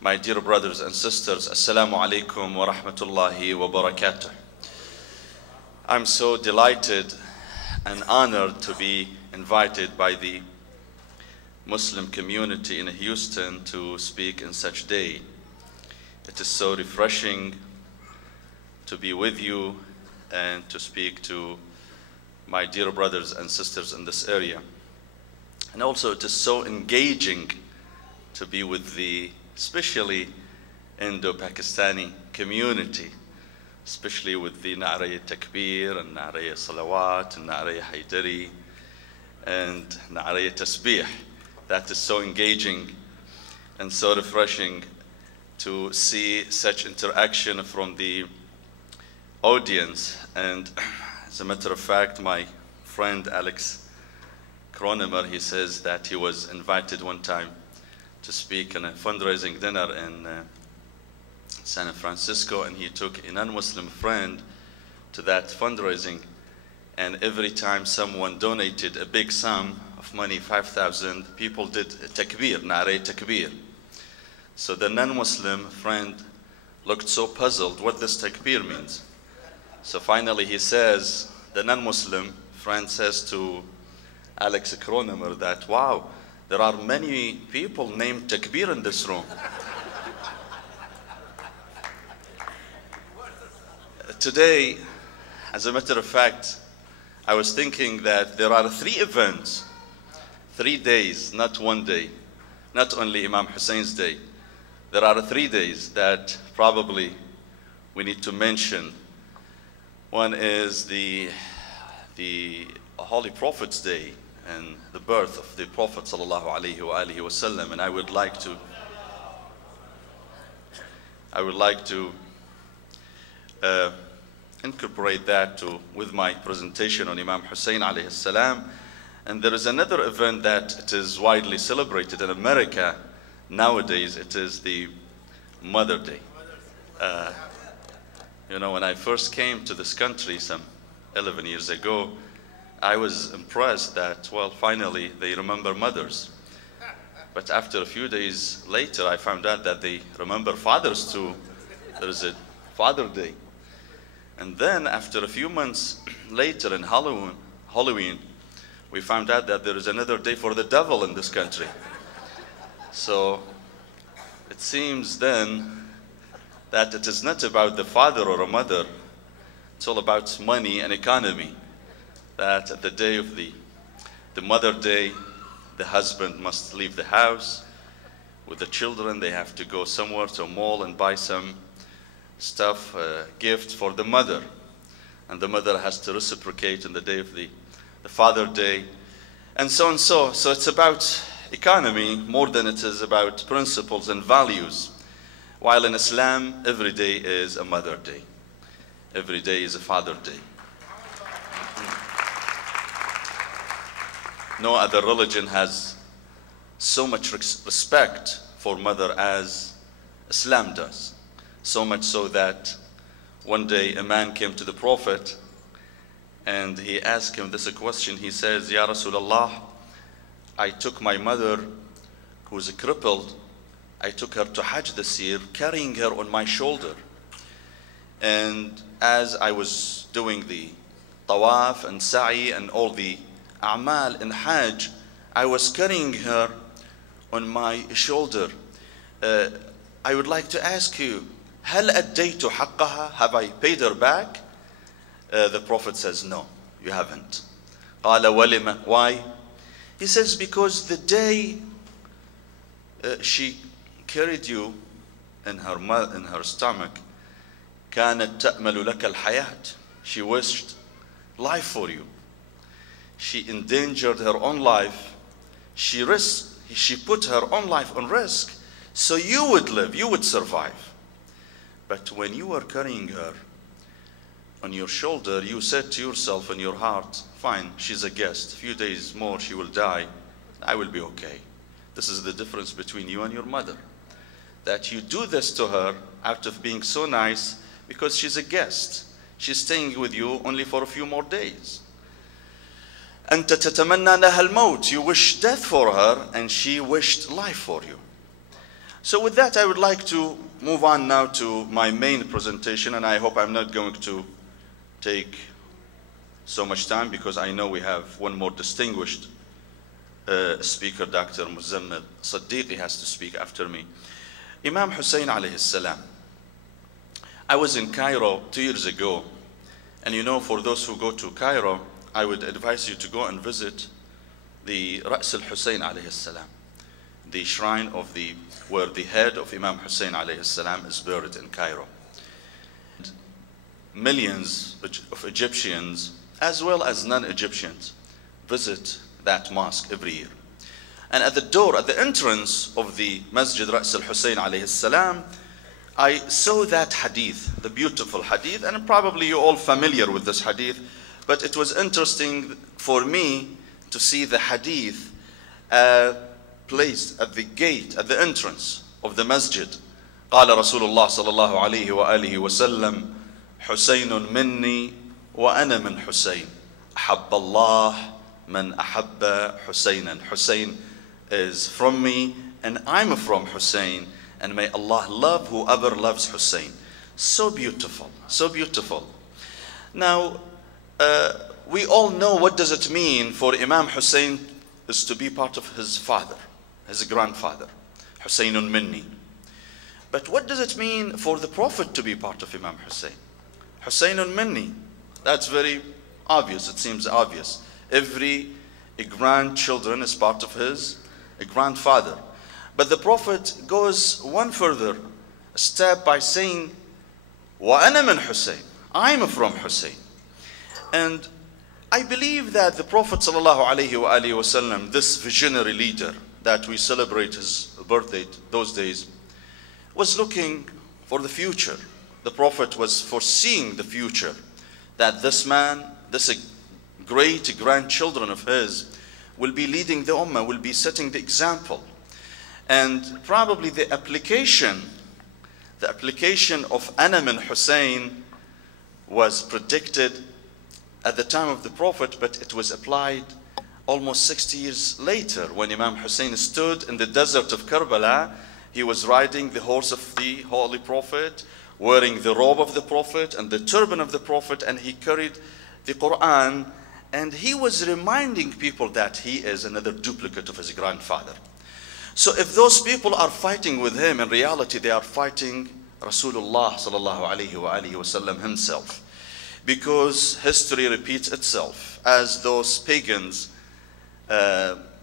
my dear brothers and sisters, Assalamu alaikum wa rahmatullahi wa barakatuh. I'm so delighted and honored to be invited by the Muslim community in Houston to speak in such day. It is so refreshing to be with you and to speak to my dear brothers and sisters in this area. And also it is so engaging to be with the especially Indo-Pakistani community, especially with the Na'raya Takbir and Na'raya Salawat and Na'raya Haydari and Na'raya Tasbih. That is so engaging and so refreshing to see such interaction from the audience. And as a matter of fact, my friend Alex Kronemer, he says that he was invited one time to speak in a fundraising dinner in San Francisco, and he took a non-Muslim friend to that fundraising, and every time someone donated a big sum of money, 5,000, people did a takbir, na'raya takbir. So the non-Muslim friend looked so puzzled what this takbir means. So finally he says, the non-Muslim friend says to Alex Kronemer that, wow, there are many people named Takbir in this room. Today, as a matter of fact, I was thinking that there are 3 events, 3 days, not one day, not only Imam Hussein's day. There are 3 days that probably we need to mention. One is the Holy Prophet's Day and the birth of the Prophet sallallahu alaihi wasallam, and I would like to incorporate that with my presentation on Imam Hussain alayhi salam. And there is another event that it is widely celebrated in America nowadays. It is the Mother Day. You know, when I first came to this country some 11 years ago, I was impressed that, well, finally they remember mothers. But after a few days later, I found out that they remember fathers too. There is a Father Day. And then after a few months later in Halloween, we found out that there is another day for the devil in this country. So it seems then that it is not about the father or a mother, it's all about money and economy. That at the day of the Mother Day, the husband must leave the house with the children. They have to go somewhere to a mall and buy some stuff, gifts for the mother. And the mother has to reciprocate on the day of the Father Day, and so and so. So it's about economy more than it is about principles and values. While in Islam, every day is a Mother Day. Every day is a Father Day. No other religion has so much respect for mother as Islam does. So much so that one day a man came to the Prophet and he asked him this question. He says, Ya Rasulullah, I took my mother, who's crippled, I took her to Hajj this year, carrying her on my shoulder. And as I was doing the tawaf and sa'i and all the a'mal in Hajj, I was carrying her on my shoulder. I would like to ask you, هل أديت حقها? Have I paid her back? The Prophet says, no, you haven't. قال ولم? Why? He says, because the day she carried you in her stomach, كانت تأمل لك الحياة. She wished life for you. She endangered her own life. She put her own life on risk so you would live, you would survive. But when you were carrying her on your shoulder, you said to yourself in your heart, fine, she's a guest. A few days more, she will die. I will be okay. This is the difference between you and your mother. That you do this to her out of being so nice because she's a guest. She's staying with you only for a few more days. أنت تتمنى لها الموت. You wish death for her and she wished life for you. So with that, I would like to move on now to my main presentation, and I hope I'm not going to take so much time because I know we have one more distinguished speaker, Dr. Mozamel H Siddiqui, has to speak after me. Imam Hussain alayhi salam. I was in Cairo 2 years ago, and you know, for those who go to Cairo, I would advise you to go and visit the Ra's al-Hussain alayhi salam, the shrine of where the head of Imam Hussain alayhi salam is buried in Cairo. Millions of Egyptians, as well as non-Egyptians, visit that mosque every year. And at the door, at the entrance of the Masjid Ra's al-Hussain alayhi salam, I saw that hadith, the beautiful hadith, and probably you're all familiar with this hadith, but it was interesting for me to see the hadith placed at the gate, at the entrance of the masjid. قال رسول الله صلى الله عليه وآله وسلم حسين مني وأنا من حسين أحب الله من أحب حسينا. Hussein is from me and I'm from Hussein, and may Allah love whoever loves Hussein. So beautiful, so beautiful. Now, we all know what does it mean for Imam Hussain is to be part of his father, his grandfather, Husaynun minni. But what does it mean for the Prophet to be part of Imam Hussain? Husaynun minni. That's very obvious, it seems obvious. Every grandchildren is part of his grandfather. But the Prophet goes one further step by saying, wa ana min Hussain. I'm from Hussain. And I believe that the Prophet ﷺ, this visionary leader that we celebrate his birthday those days, was looking for the future. The Prophet was foreseeing the future, that this man, this great grandchildren of his, will be leading the Ummah, will be setting the example. And probably the application of Ana min Hussain was predicted at the time of the Prophet, but it was applied almost 60 years later when Imam Hussain stood in the desert of Karbala. He was riding the horse of the Holy Prophet, wearing the robe of the Prophet and the turban of the Prophet, and he carried the Quran, and he was reminding people that he is another duplicate of his grandfather. So if those people are fighting with him, in reality they are fighting Rasulullah sallallahu alayhi wa alihi wasallam himself. Because history repeats itself. As those pagans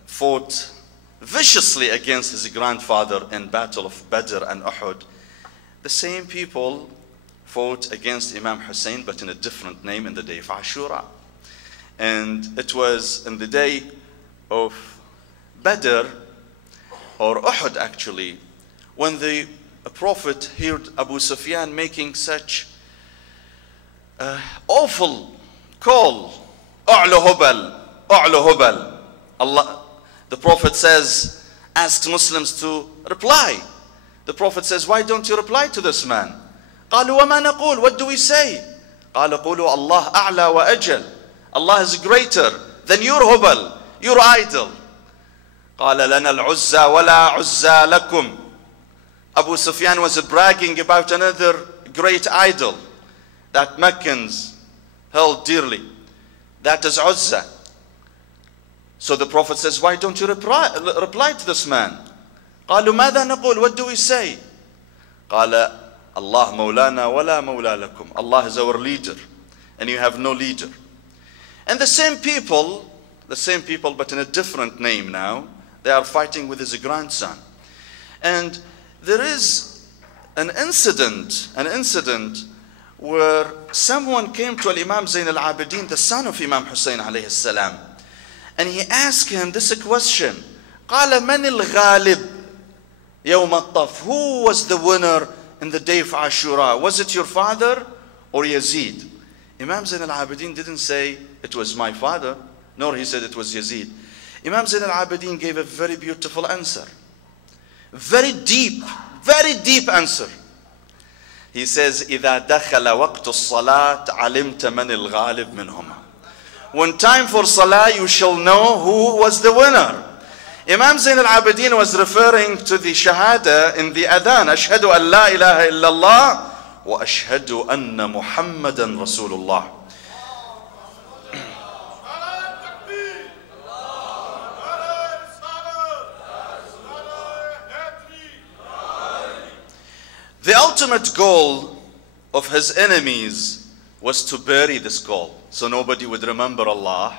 fought viciously against his grandfather in battle of Badr and Uhud, the same people fought against Imam Hussain, but in a different name, in the day of Ashura. And it was in the day of Badr, or Uhud actually, when the Prophet heard Abu Sufyan making such awful call, "A'lu Hubal, A'lu Hubal." Allah, the Prophet says, asks Muslims to reply. The Prophet says, "Why don't you reply to this man?" قالوا وما نقول, what do we say? قال قولوا الله أعلى وأجل. Allah is greater than your Hubal, your idol. قال لنا العزى ولا عزى لكم. Abu Sufyan was bragging about another great idol that Meccans held dearly. That is Uzza. So the Prophet says, why don't you reply to this man? قالوا ماذا نقول, what do we say? قال Allah مولانا ولا مولا لكم. Allah is our leader and you have no leader. And the same people, but in a different name now, they are fighting with his grandson. And there is an incident where someone came to Imam Zain al-Abidin, the son of Imam Hussain alayhi salam, and he asked him this question: قال من الغالب يوم الطف? Who was the winner in the day of Ashura? Was it your father or Yazid? Imam Zain al-Abidin didn't say it was my father, nor he said it was Yazid. Imam Zain al-Abidin gave a very beautiful answer. Very deep answer. He says, إِذَا دَخَلَ وَقْتُ الصَّلَاةِ عَلِمْتَ مَنِ الْغَالِبْ مِنْهُمَا. When time for Salah, you shall know who was the winner. Imam Zain al-Abidin was referring to the Shahada in the Adhan. أشهد أن لا إله إلا الله وأشهد أن محمدا رسول الله. The ultimate goal of his enemies was to bury this goal. So nobody would remember Allah,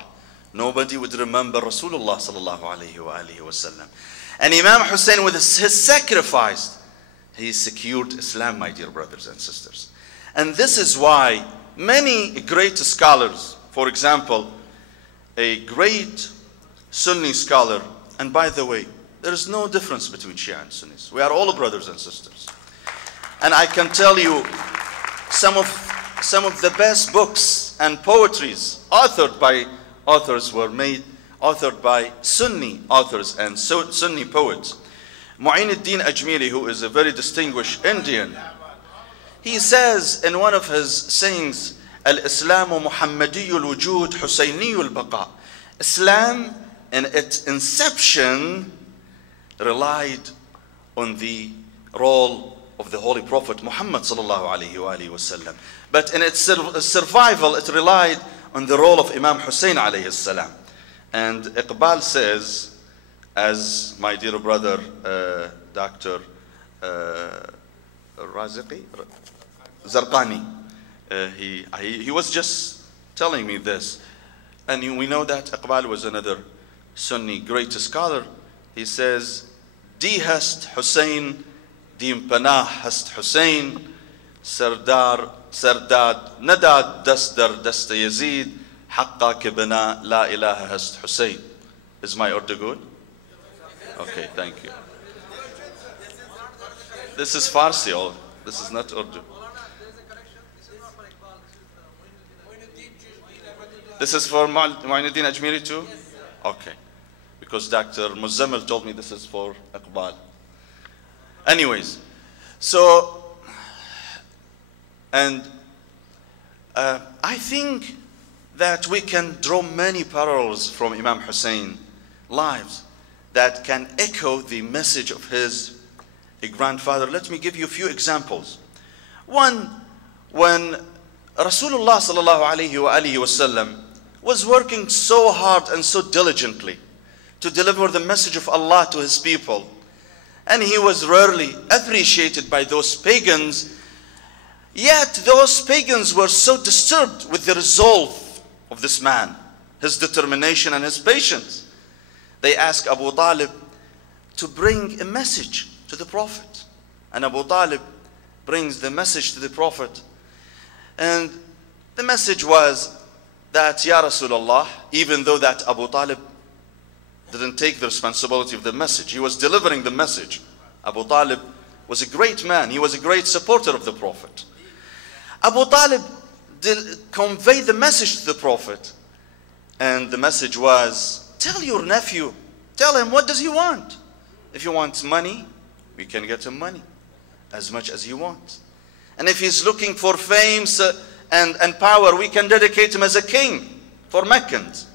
nobody would remember Rasulullah sallallahu alayhi wa alihi wasallam. And Imam Hussain, with his sacrifice, he secured Islam, my dear brothers and sisters. And this is why many great scholars, for example, a great Sunni scholar, and by the way, there is no difference between Shia and Sunnis. We are all brothers and sisters. And I can tell you some of the best books and poetries authored by Sunni authors and Sunni poets. Mu'in Ajmiri, who is a very distinguished Indian, he says in one of his sayings, Al-Islamu Muhammadiyul Wujud Husayniyul Baqa. Islam in its inception relied on the role of the Holy Prophet Muhammad sallallahu alayhi wa alihi wasallam. But in its survival, it relied on the role of Imam Hussain alayhi salam. And Iqbal says, as my dear brother Dr. Zarqani, he was just telling me this. And we know that Iqbal was another Sunni great scholar. He says, Die hast Hussein, Diem Panah hast Hussein, Sardad Nadad Dasdar Dasta Yazid, Haqqa Kibana La ilaha hast Hussein. Is my order good? Okay, thank you. This is Farsi, this is not Urdu. This is for Mu'inuddin Ajmiri too? Okay. Because Dr. Mozamel told me this is for Iqbal. Anyways, so, and I think that we can draw many parallels from Imam Hussain's lives that can echo the message of his grandfather. Let me give you a few examples. One, when Rasulullah sallallahu alayhi wa alihi wasallam was working so hard and so diligently to deliver the message of Allah to his people, and he was rarely appreciated by those pagans. Yet those pagans were so disturbed with the resolve of this man, his determination and his patience. They asked Abu Talib to bring a message to the Prophet. And Abu Talib brings the message to the Prophet. And the message was that, Ya Rasulullah, even though that Abu Talib didn't take the responsibility of the message, he was delivering the message. Abu Talib was a great man. He was a great supporter of the Prophet. Abu Talib conveyed the message to the Prophet. And the message was, tell your nephew, tell him what does he want. If he wants money, we can get him money, as much as he wants. And if he's looking for fame and power, we can dedicate him as a king for Meccans.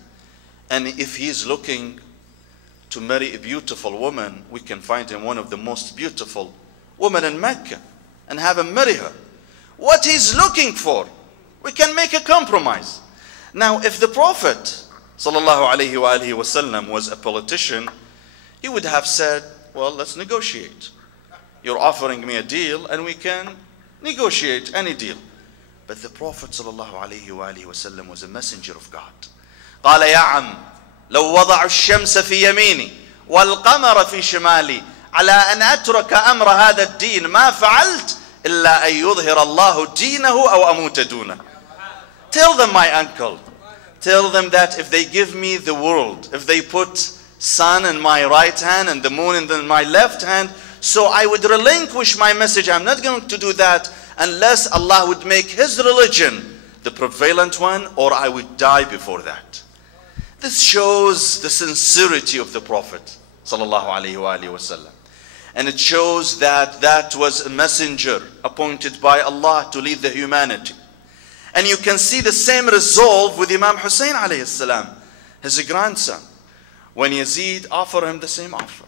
And if he's looking to marry a beautiful woman, we can find him one of the most beautiful women in Mecca and have him marry her. What he's looking for, we can make a compromise. Now, if the Prophet ﷺ was a politician, he would have said, well, let's negotiate. You're offering me a deal and we can negotiate any deal. But the Prophet ﷺ was a messenger of God. قال يا عم لو وضع الشمس في يميني والقمر في شمالي على أن أترك أمر هذا الدين ما فعلت إلا أن يظهر الله دينه أو أموت دونه. Tell them, my uncle, tell them that if they give me the world, if they put sun in my right hand and the moon in my left hand, so I would relinquish my message. I'm not going to do that unless Allah would make his religion the prevalent one, or I would die before that. This shows the sincerity of the Prophet ﷺ. And it shows that that was a messenger appointed by Allah to lead the humanity. And you can see the same resolve with Imam Hussain alayhi salam, his grandson. When Yazid offered him the same offer.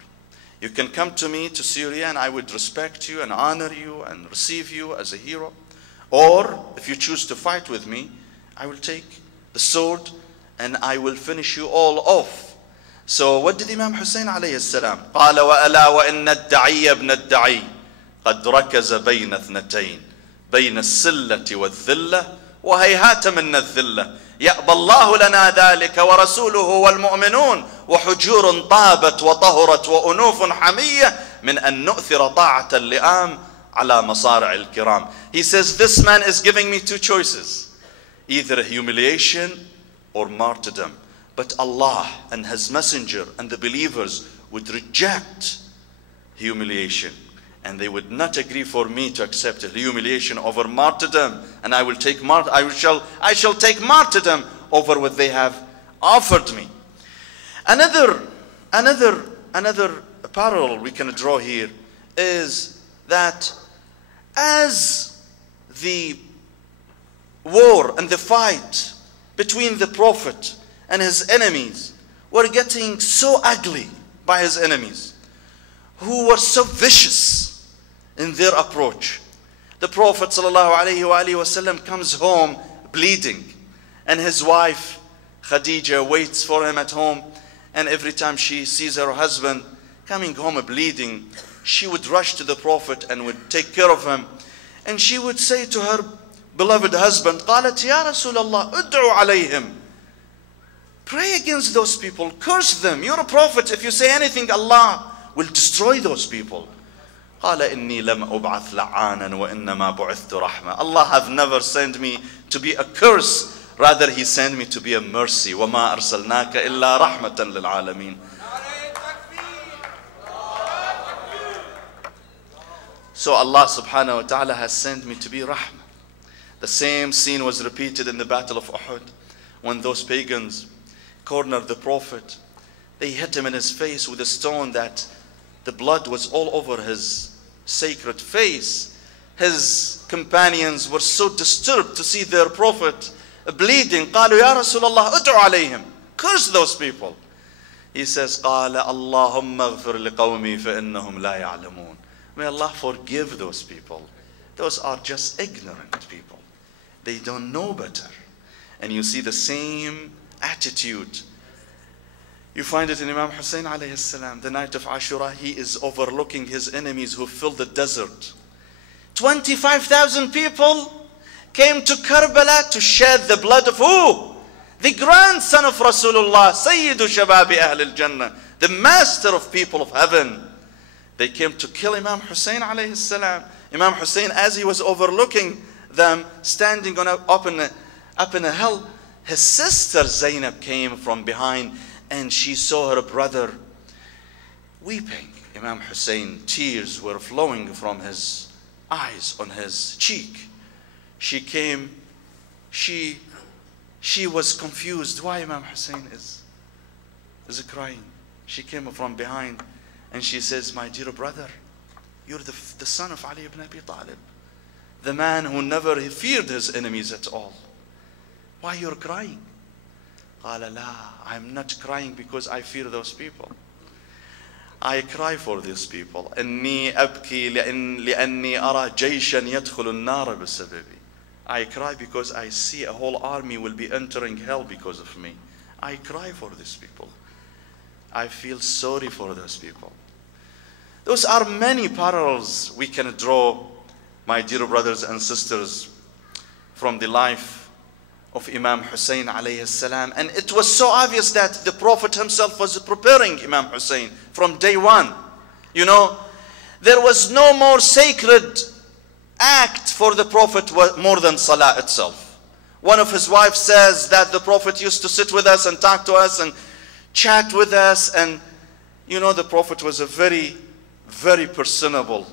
You can come to me to Syria and I would respect you and honor you and receive you as a hero. Or if you choose to fight with me, I will take the sword and I will finish you all off. So what did Imam Hussain alayhi salam? قال وألا وإن الدعي ابن الدعي قد ركز بين اثنتين بين السلة والذلة وهيهات من الذلة يأبى الله لنا ذلك ورسوله والمؤمنون وحجور طابت وطهرت وأنوف حمية من أن نؤثر طاعة اللئام على مصارع الكرام. He says, this man is giving me two choices, either humiliation or martyrdom. But Allah and his messenger and the believers would reject humiliation, and they would not agree for me to accept humiliation over martyrdom, and I shall take martyrdom over what they have offered me. Another parallel we can draw here is that as the war and the fight between the Prophet and his enemies were getting so ugly by his enemies, who were so vicious in their approach. The Prophet ﷺ comes home bleeding, and his wife Khadija waits for him at home, and every time she sees her husband coming home bleeding, she would rush to the Prophet and would take care of him, and she would say to her beloved husband, قالت يا رسول الله ادعوا عليهم. Pray against those people, curse them. You're a prophet. If you say anything, Allah will destroy those people. قال إني لم أبعث لعانا وإنما بعثت رحمة. Allah have never sent me to be a curse, rather he sent me to be a mercy. وما أرسلناك إلا رحمة للعالمين. So Allah subhanahu wa ta'ala has sent me to be rahmah. The same scene was repeated in the battle of Uhud, when those pagans cornered the Prophet. They hit him in his face with a stone that the blood was all over his sacred face. His companions were so disturbed to see their Prophet bleeding. قالوا يا رسول الله ادعوا عليهم. Curse those people. He says, قال اللهم اغفر لقومي فإنهم لا يعلمون. May Allah forgive those people. Those are just ignorant people. They don't know better. And you see the same attitude You find it in Imam Hussain alayhi salam, the night of Ashura, he is overlooking his enemies who filled the desert. 25,000 people came to Karbala to shed the blood of who? The grandson of Rasulullah, Sayyidu Shababi Ahl al-Jannah, the master of people of heaven. They came to kill Imam Hussain alayhi salam. Imam Hussain, as he was overlooking them, standing on up in a hill, his sister Zainab came from behind and she saw her brother weeping. Imam Hussain, tears were flowing from his eyes on his cheek. She came, she was confused why Imam Hussain is crying. She came from behind and she says, my dear brother, you're the son of Ali ibn Abi Talib, the man who never feared his enemies at all. Why you're crying? قال لا, I'm not crying because I fear those people. I cry for these people. إني أبكي لأني أرى جيشا يدخل النار بسببي. I cry because I see a whole army will be entering hell because of me. I cry for these people. I feel sorry for those people. Those are many parallels we can draw, my dear brothers and sisters, from the life of Imam Hussain alayhi salam. And it was so obvious that the Prophet himself was preparing Imam Hussain from day one. You know, there was no more sacred act for the Prophet more than Salah itself. One of his wives says that the Prophet used to sit with us and talk to us and chat with us. And you know, the Prophet was a very, very personable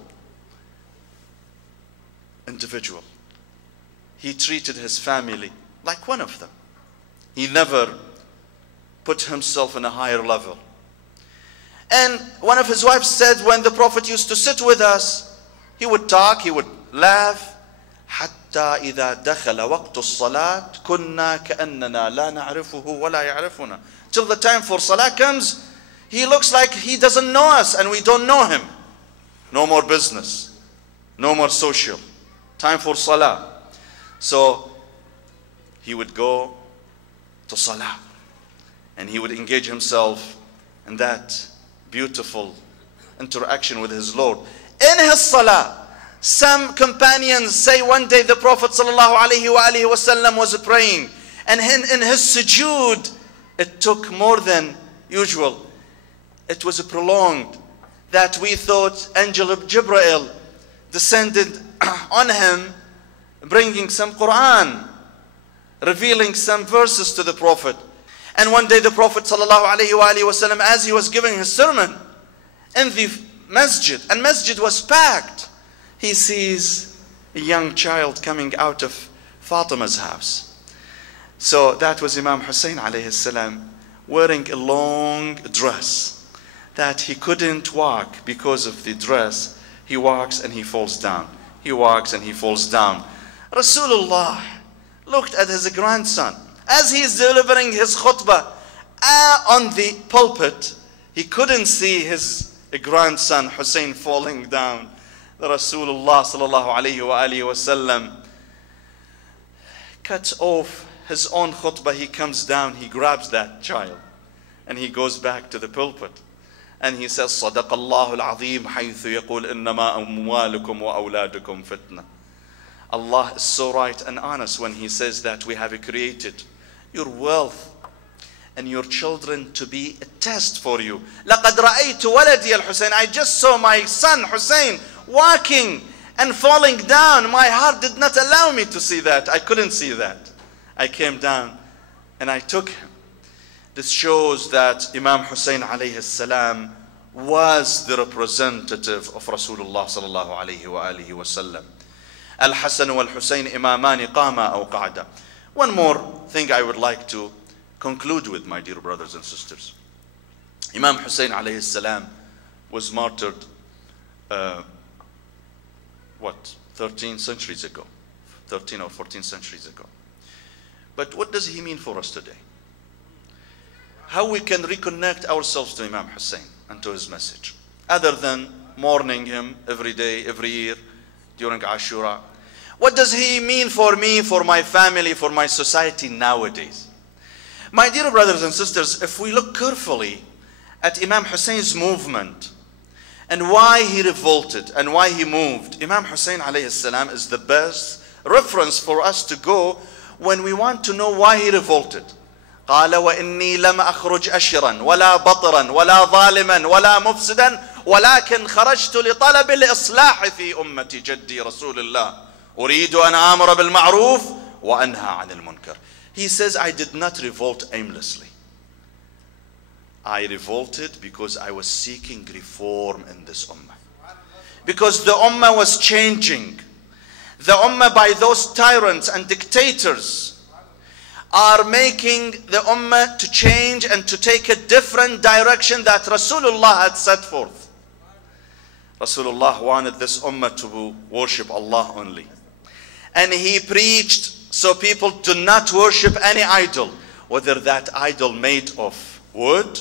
individual. He treated his family like one of them. He never put himself in a higher level. And one of his wives said when the Prophet used to sit with us, he would talk, he would laugh. حتى إذا دخل وقت الصلاة كنا كأننا لا نعرفه ولا يعرفنا. Till the time for Salah comes, he looks like he doesn't know us and we don't know him. No more business, no more social. Time for Salah. So he would go to Salah and he would engage himself in that beautiful interaction with his Lord. In his Salah, some companions say one day the Prophet ﷺ was praying, and in his sujood, it took more than usual. It was prolonged, that we thought Angel Jibreel descended on him, bringing some Quran, revealing some verses to the Prophet. And one day the Prophet ﷺ, as he was giving his sermon in the masjid, and masjid was packed, he sees a young child coming out of Fatima's house. So that was Imam Hussain alayhi salam, wearing a long dress that he couldn't walk because of the dress. He walks and he falls down. He walks and he falls down. Rasulullah looked at his grandson as he is delivering his khutbah on the pulpit. He couldn't see his grandson Hussein falling down. Rasulullah sallallahu alayhi wa alihi wa sallam cuts off his own khutbah. He comes down, he grabs that child and he goes back to the pulpit and he says, صدق الله العظيم حيث يقول إنما أموالكم وأولادكم فتنة. Allah is so right and honest when he says that we have created your wealth and your children to be a test for you. لقد رأيت ولدي الحسين. I just saw my son Hussein walking and falling down. My heart did not allow me to see that. I couldn't see that. I came down and I took him. This shows that Imam Hussain alayhi salam was the representative of Rasulullah sallallahu alayhi wa alihi wa sallam. Al-Hassan wal-Hussain imamani qama aw qa'da. One more thing I would like to conclude with, my dear brothers and sisters. Imam Hussain alayhi salam was martyred 13 centuries ago, 13 or 14 centuries ago. But what does he mean for us today? How we can reconnect ourselves to Imam Hussain and to his message, other than mourning him every day, every year during Ashura? What does he mean for me, for my family, for my society nowadays? My dear brothers and sisters, if we look carefully at Imam Hussein's movement and why he revolted and why he moved, Imam Hussain alayhi salam is the best reference for us to go when we want to know why he revolted. قال وإني لم أخرج أشرا ولا بطرا ولا ظالما ولا مفسدا ولكن خرجت لطلب الإصلاح في أمة جدي رسول الله أريد أن آمر بالمعروف وأنهى عن المنكر. He says, I did not revolt aimlessly. I revolted because I was seeking reform in this ummah. Because the ummah was changing. The ummah, by those tyrants and dictators, are making the ummah to change and to take a different direction that Rasulullah had set forth. Rasulullah wanted this ummah to worship Allah only. And he preached so people do not worship any idol, whether that idol made of wood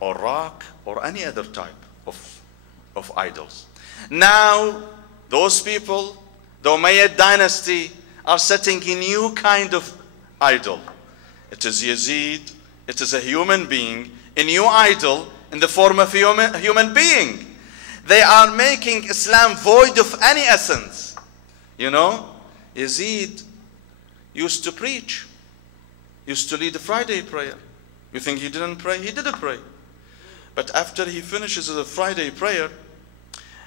or rock or any other type of idols. Now, those people, the Umayyad dynasty, are setting a new kind of idol. It is Yazid, it is a human being, a new idol in the form of a human being. They are making Islam void of any essence. You know, Yazid used to preach, used to lead the Friday prayer. You think he didn't pray? He did pray. But after he finishes the Friday prayer,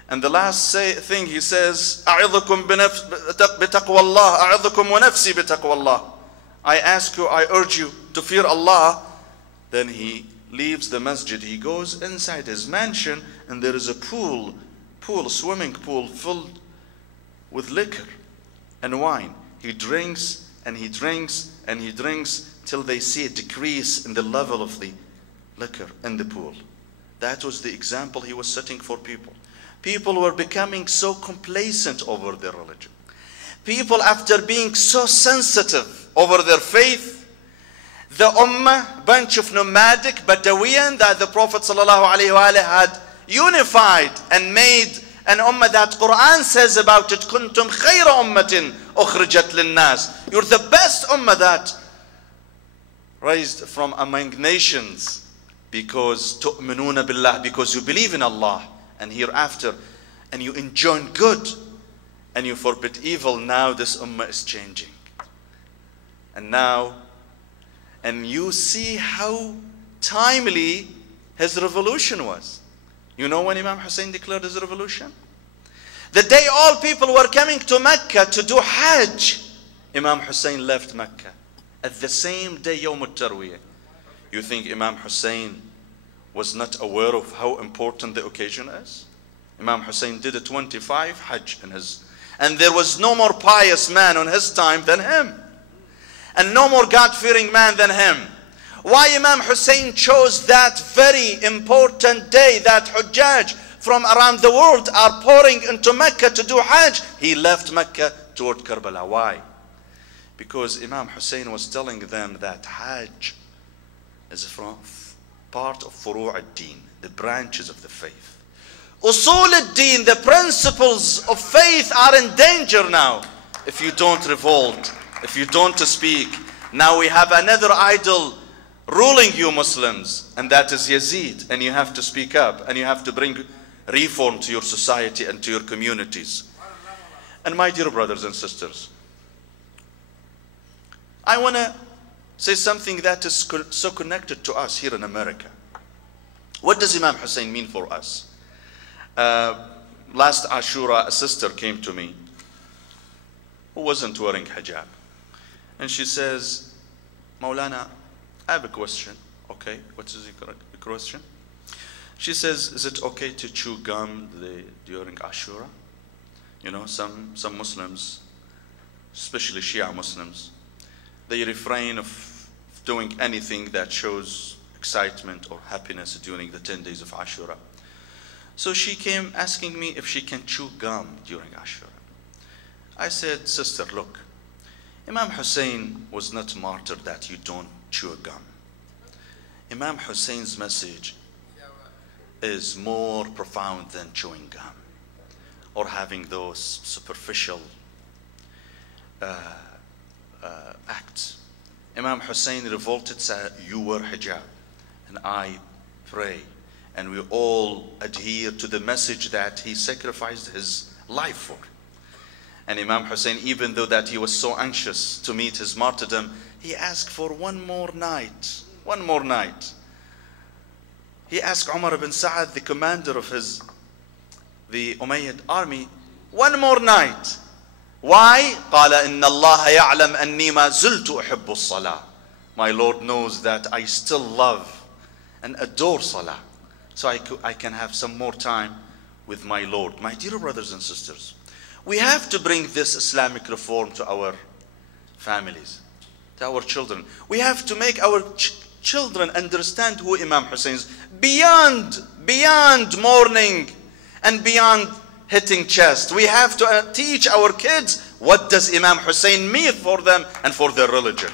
and the last thing he says, أعظكم بتقوى الله أعظكم ونفسي بتقوى الله. I ask you, I urge you to fear Allah. Then he leaves the masjid. He goes inside his mansion, and there is a pool, swimming pool filled with liquor and wine. He drinks and he drinks and he drinks till they see a decrease in the level of the liquor in the pool. That was the example he was setting for people. People were becoming so complacent over their religion. People, after being so sensitive over their faith, the ummah, bunch of nomadic Badawiyan that the Prophet ﷺ had unified and made an ummah that Quran says about it, kuntum khayra ummatin ukhrijat linnas. You're the best ummah that raised from among nations, because tu'minuna billah, because you believe in Allah and hereafter, and you enjoin good and you forbid evil. Now this ummah is changing. And now, and you see how timely his revolution was. You know when Imam Hussain declared his revolution? The day all people were coming to Mecca to do Hajj, Imam Hussain left Mecca. At the same day, Yawm al-Tarwiyah. You think Imam Hussain was not aware of how important the occasion is? Imam Hussain did a 25 Hajj in his, and there was no more pious man on his time than him, and no more God-fearing man than him. Why Imam Hussain chose that very important day that Hujjaj from around the world are pouring into Mecca to do Hajj? He left Mecca toward Karbala. Why? Because Imam Hussain was telling them that Hajj is from part of Furu' ad-Din, the branches of the faith. Usul ad-Din, the principles of faith, are in danger now if you don't revolt, if you don't speak. Now we have another idol ruling you Muslims, and that is Yazid, and you have to speak up, and you have to bring reform to your society and to your communities. And my dear brothers and sisters, I want to say something that is so connected to us here in America. What does Imam Hussain mean for us? Last Ashura, a sister came to me who wasn't wearing hijab. And she says, Maulana, I have a question. Okay, what is the question? She says, is it okay to chew gum during Ashura? You know, some Muslims, especially Shia Muslims, they refrain of doing anything that shows excitement or happiness during the 10 days of Ashura. So she came asking me if she can chew gum during Ashura. I said, sister, look, Imam Hussain was not martyred that you don't chew gum. Imam Hussein's message is more profound than chewing gum or having those superficial acts. Imam Hussain revolted, said, you wear hijab. And I pray. And we all adhere to the message that he sacrificed his life for. And Imam Hussain, even though that he was so anxious to meet his martyrdom, he asked for one more night. One more night. He asked Umar ibn Sa'ad, the commander of the Umayyad army, one more night. Why? قال إن الله يعلم أني ما زلت أحب الصلاة. My Lord knows that I still love and adore Salah. So I can have some more time with my Lord. My dear brothers and sisters, we have to bring this Islamic reform to our families, to our children. We have to make our children understand who Imam Hussain is, beyond mourning and beyond hitting chest. We have to teach our kids what does Imam Hussain mean for them and for their religion.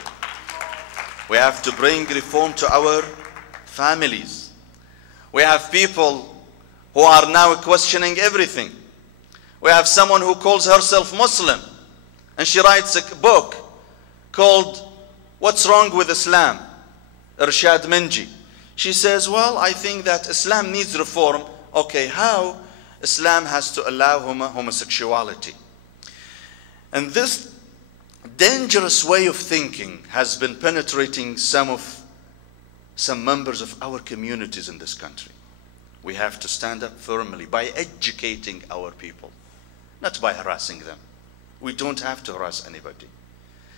We have to bring reform to our families. We have people who are now questioning everything. We have someone who calls herself Muslim, and she writes a book called What's Wrong with Islam? Irshad Minji. She says, well, I think that Islam needs reform. Okay, how? Islam has to allow homosexuality. And this dangerous way of thinking has been penetrating some members of our communities in this country. We have to stand up firmly by educating our people, not by harassing them. We don't have to harass anybody.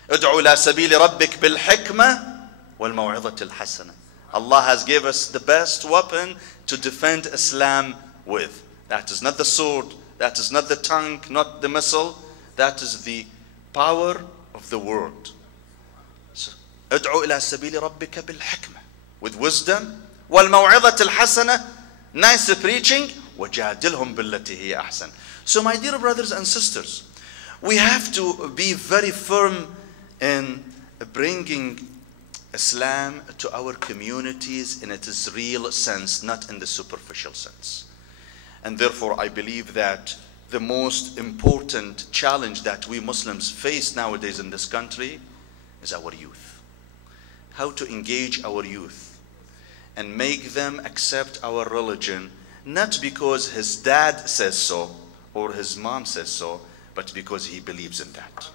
ادعو إلى سبيل ربك بالحكمة والموعظة الحسنة. Allah has given us the best weapon to defend Islam with. That is not the sword, that is not the tank, not the missile, that is the power of the word. So, ادعو إلى سبيل ربك بالحكمة, with wisdom, والموعظة الحسنة, nice preaching, وجادلهم بالتي هي أحسن. So my dear brothers and sisters, we have to be very firm in bringing Islam to our communities in its real sense, not in the superficial sense. And therefore I believe that the most important challenge that we Muslims face nowadays in this country is our youth. How to engage our youth and make them accept our religion, not because his dad says so or his mom says so, but because he believes in that.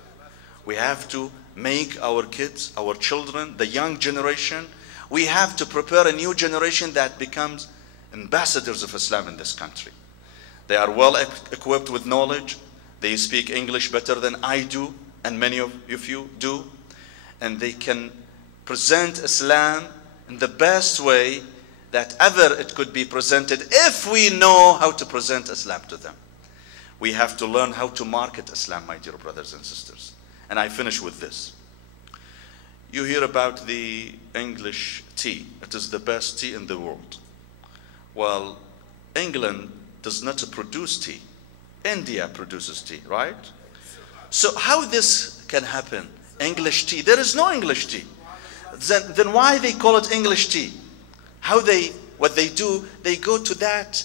We have to make our kids, our children, the young generation, we have to prepare a new generation that becomes ambassadors of Islam in this country. They are well equipped with knowledge. They speak English better than I do, and many of you do. And they can present Islam in the best way that ever it could be presented, if we know how to present Islam to them. We have to learn how to market Islam, my dear brothers and sisters. And I finish with this. You hear about the English tea. It is the best tea in the world. Well, England does not produce tea. India produces tea, right? So how this can happen? English tea. There is no English tea. Then why they call it English tea? What they do, they go to that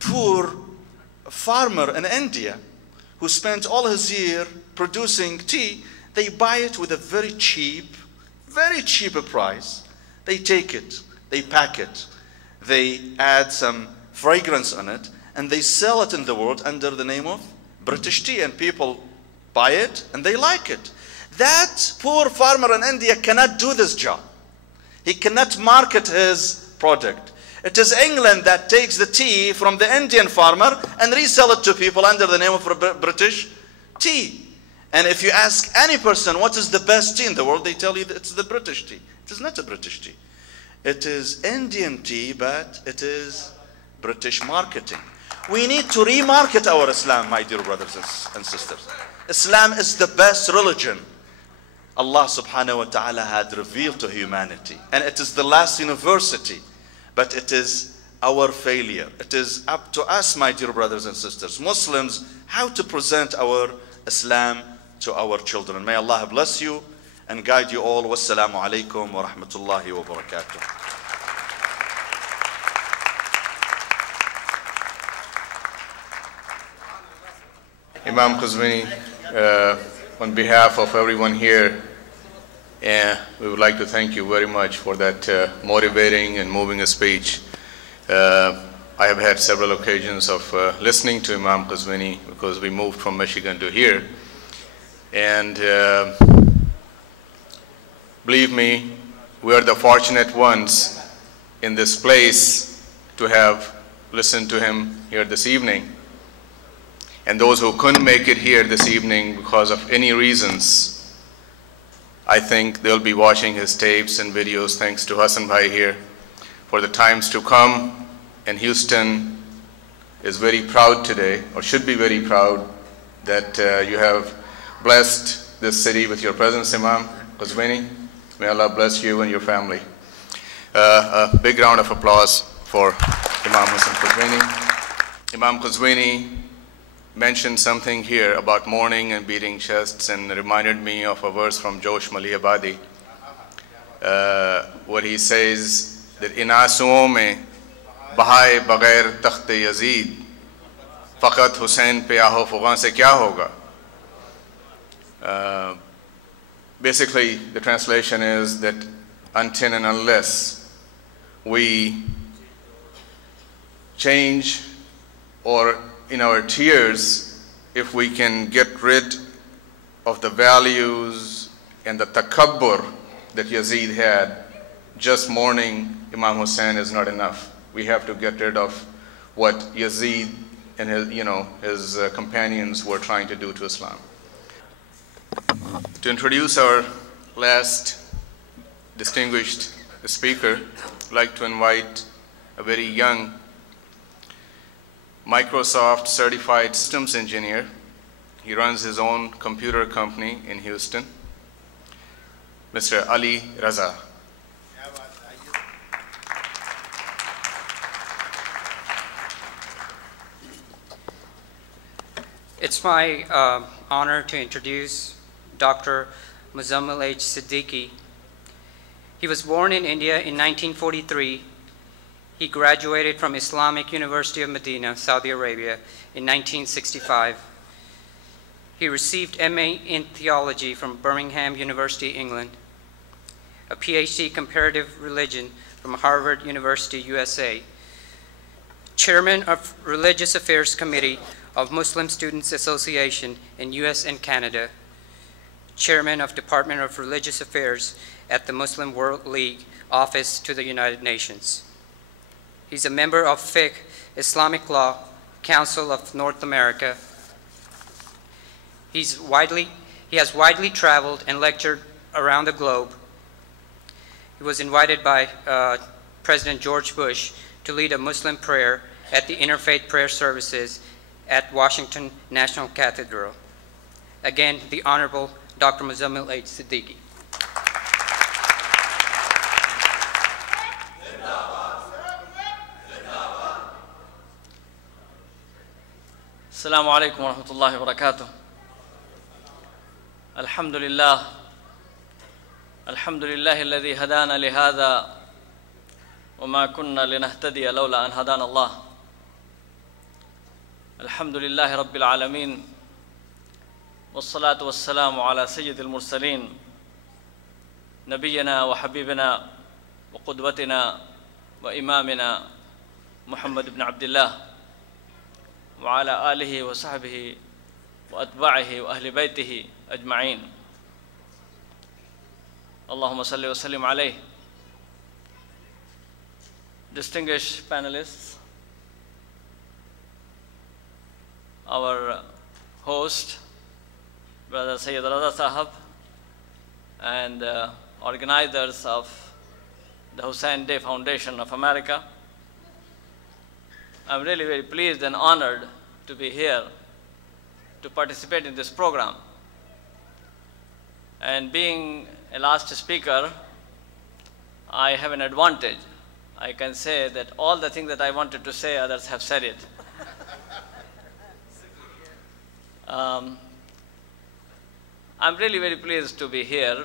poor farmer in India who spent all his year producing tea. They buy it with a very cheap price. They take it, they pack it, they add some fragrance on it, and they sell it in the world under the name of British tea, and people buy it and they like it. That poor farmer in India cannot do this job. He cannot market his product. It is England that takes the tea from the Indian farmer and resell it to people under the name of British tea. And if you ask any person what is the best tea in the world, they tell you that it's the British tea. It is not a British tea. It is Indian tea, but it is British marketing. We need to remarket our Islam, my dear brothers and sisters. Islam is the best religion Allah subhanahu wa ta'ala had revealed to humanity. And it is the last university. But it is our failure. It is up to us, my dear brothers and sisters, Muslims, how to present our Islam to our children. May Allah bless you and guide you all. Wassalamu alaikum wa rahmatullahi wa barakatuh. Imam Qazwini, on behalf of everyone here, And we would like to thank you very much for that motivating and moving speech. I have had several occasions of listening to Imam Qazwini because we moved from Michigan to here. And believe me, we are the fortunate ones in this place to have listened to him here this evening. And those who couldn't make it here this evening because of any reasons, I think they'll be watching his tapes and videos, thanks to Hassan Bhai here, for the times to come. And Houston is very proud today, or should be very proud, that you have blessed this city with your presence, Imam Qazwini. May Allah bless you and your family. A big round of applause for Imam Hussain Qazwini. Imam Qazwini mentioned something here about mourning and beating chests and reminded me of a verse from Josh Maliyabadi, where he says that in आंसुओं में बहाए बगैर तख्त Yazid फ़कत हुसैन पे आहो फ़ुग़ां से क्या होगा. Basically, the translation is that until and unless we change, or in our tears, if we can get rid of the values and the takabbur that Yazid had, just mourning Imam Hussain is not enough. We have to get rid of what Yazid and his companions were trying to do to Islam. To introduce our last distinguished speaker, I'd like to invite a very young Microsoft certified systems engineer. He runs his own computer company in Houston, Mr. Adeel Zaidi. It's my honor to introduce Dr. Mozamel H Siddiqui. He was born in India in 1943. He graduated from Islamic University of Medina, Saudi Arabia, in 1965. He received MA in Theology from Birmingham University, England, a PhD Comparative Religion from Harvard University, USA, Chairman of Religious Affairs Committee of Muslim Students Association in US and Canada, Chairman of Department of Religious Affairs at the Muslim World League Office to the United Nations. He's a member of Fiqh, Islamic Law, Council of North America. He has widely traveled and lectured around the globe. He was invited by President George Bush to lead a Muslim prayer at the Interfaith prayer services at Washington National Cathedral. Again, the Honorable Dr. Mozamel H Siddiqui. السلام عليكم ورحمة الله وبركاته. الحمد لله الذي هدانا لهذا وما كنا لنهتدي لولا أن هدانا الله. الحمد لله رب العالمين والصلاة والسلام على سيد المرسلين نبينا وحبيبنا وقدوتنا وإمامنا محمد بن عبد الله وعلى آله وصحبه وأتباعه وأهل بيته أجمعين. اللهم صل وسلم عليه. Distinguished panelists, our host, Brother Sayyid Raza Sahab, and organizers of the Hussain Day Foundation of America. I'm really very pleased and honored to be here to participate in this program. And being a last speaker, I have an advantage. I can say that all the things that I wanted to say, others have said it. I'm really very pleased to be here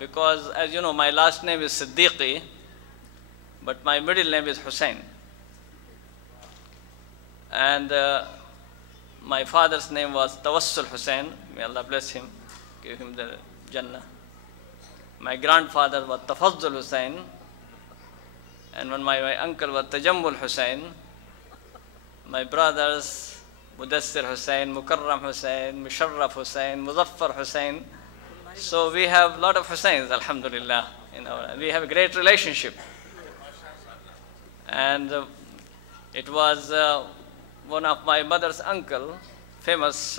because, as you know, my last name is Siddiqui, but my middle name is Hussain. And my father's name was Tawassul Hussain. May Allah bless him, give him the Jannah. My grandfather was Tafazzul Hussain, and my uncle was Tajammul Hussain. My brothers, Mudassir Hussain, Mukarram Hussain, Musharraf Hussain, Muzaffar Hussain. So we have a lot of Hussains, alhamdulillah. We have a great relationship. And it was one of my mother's uncle, famous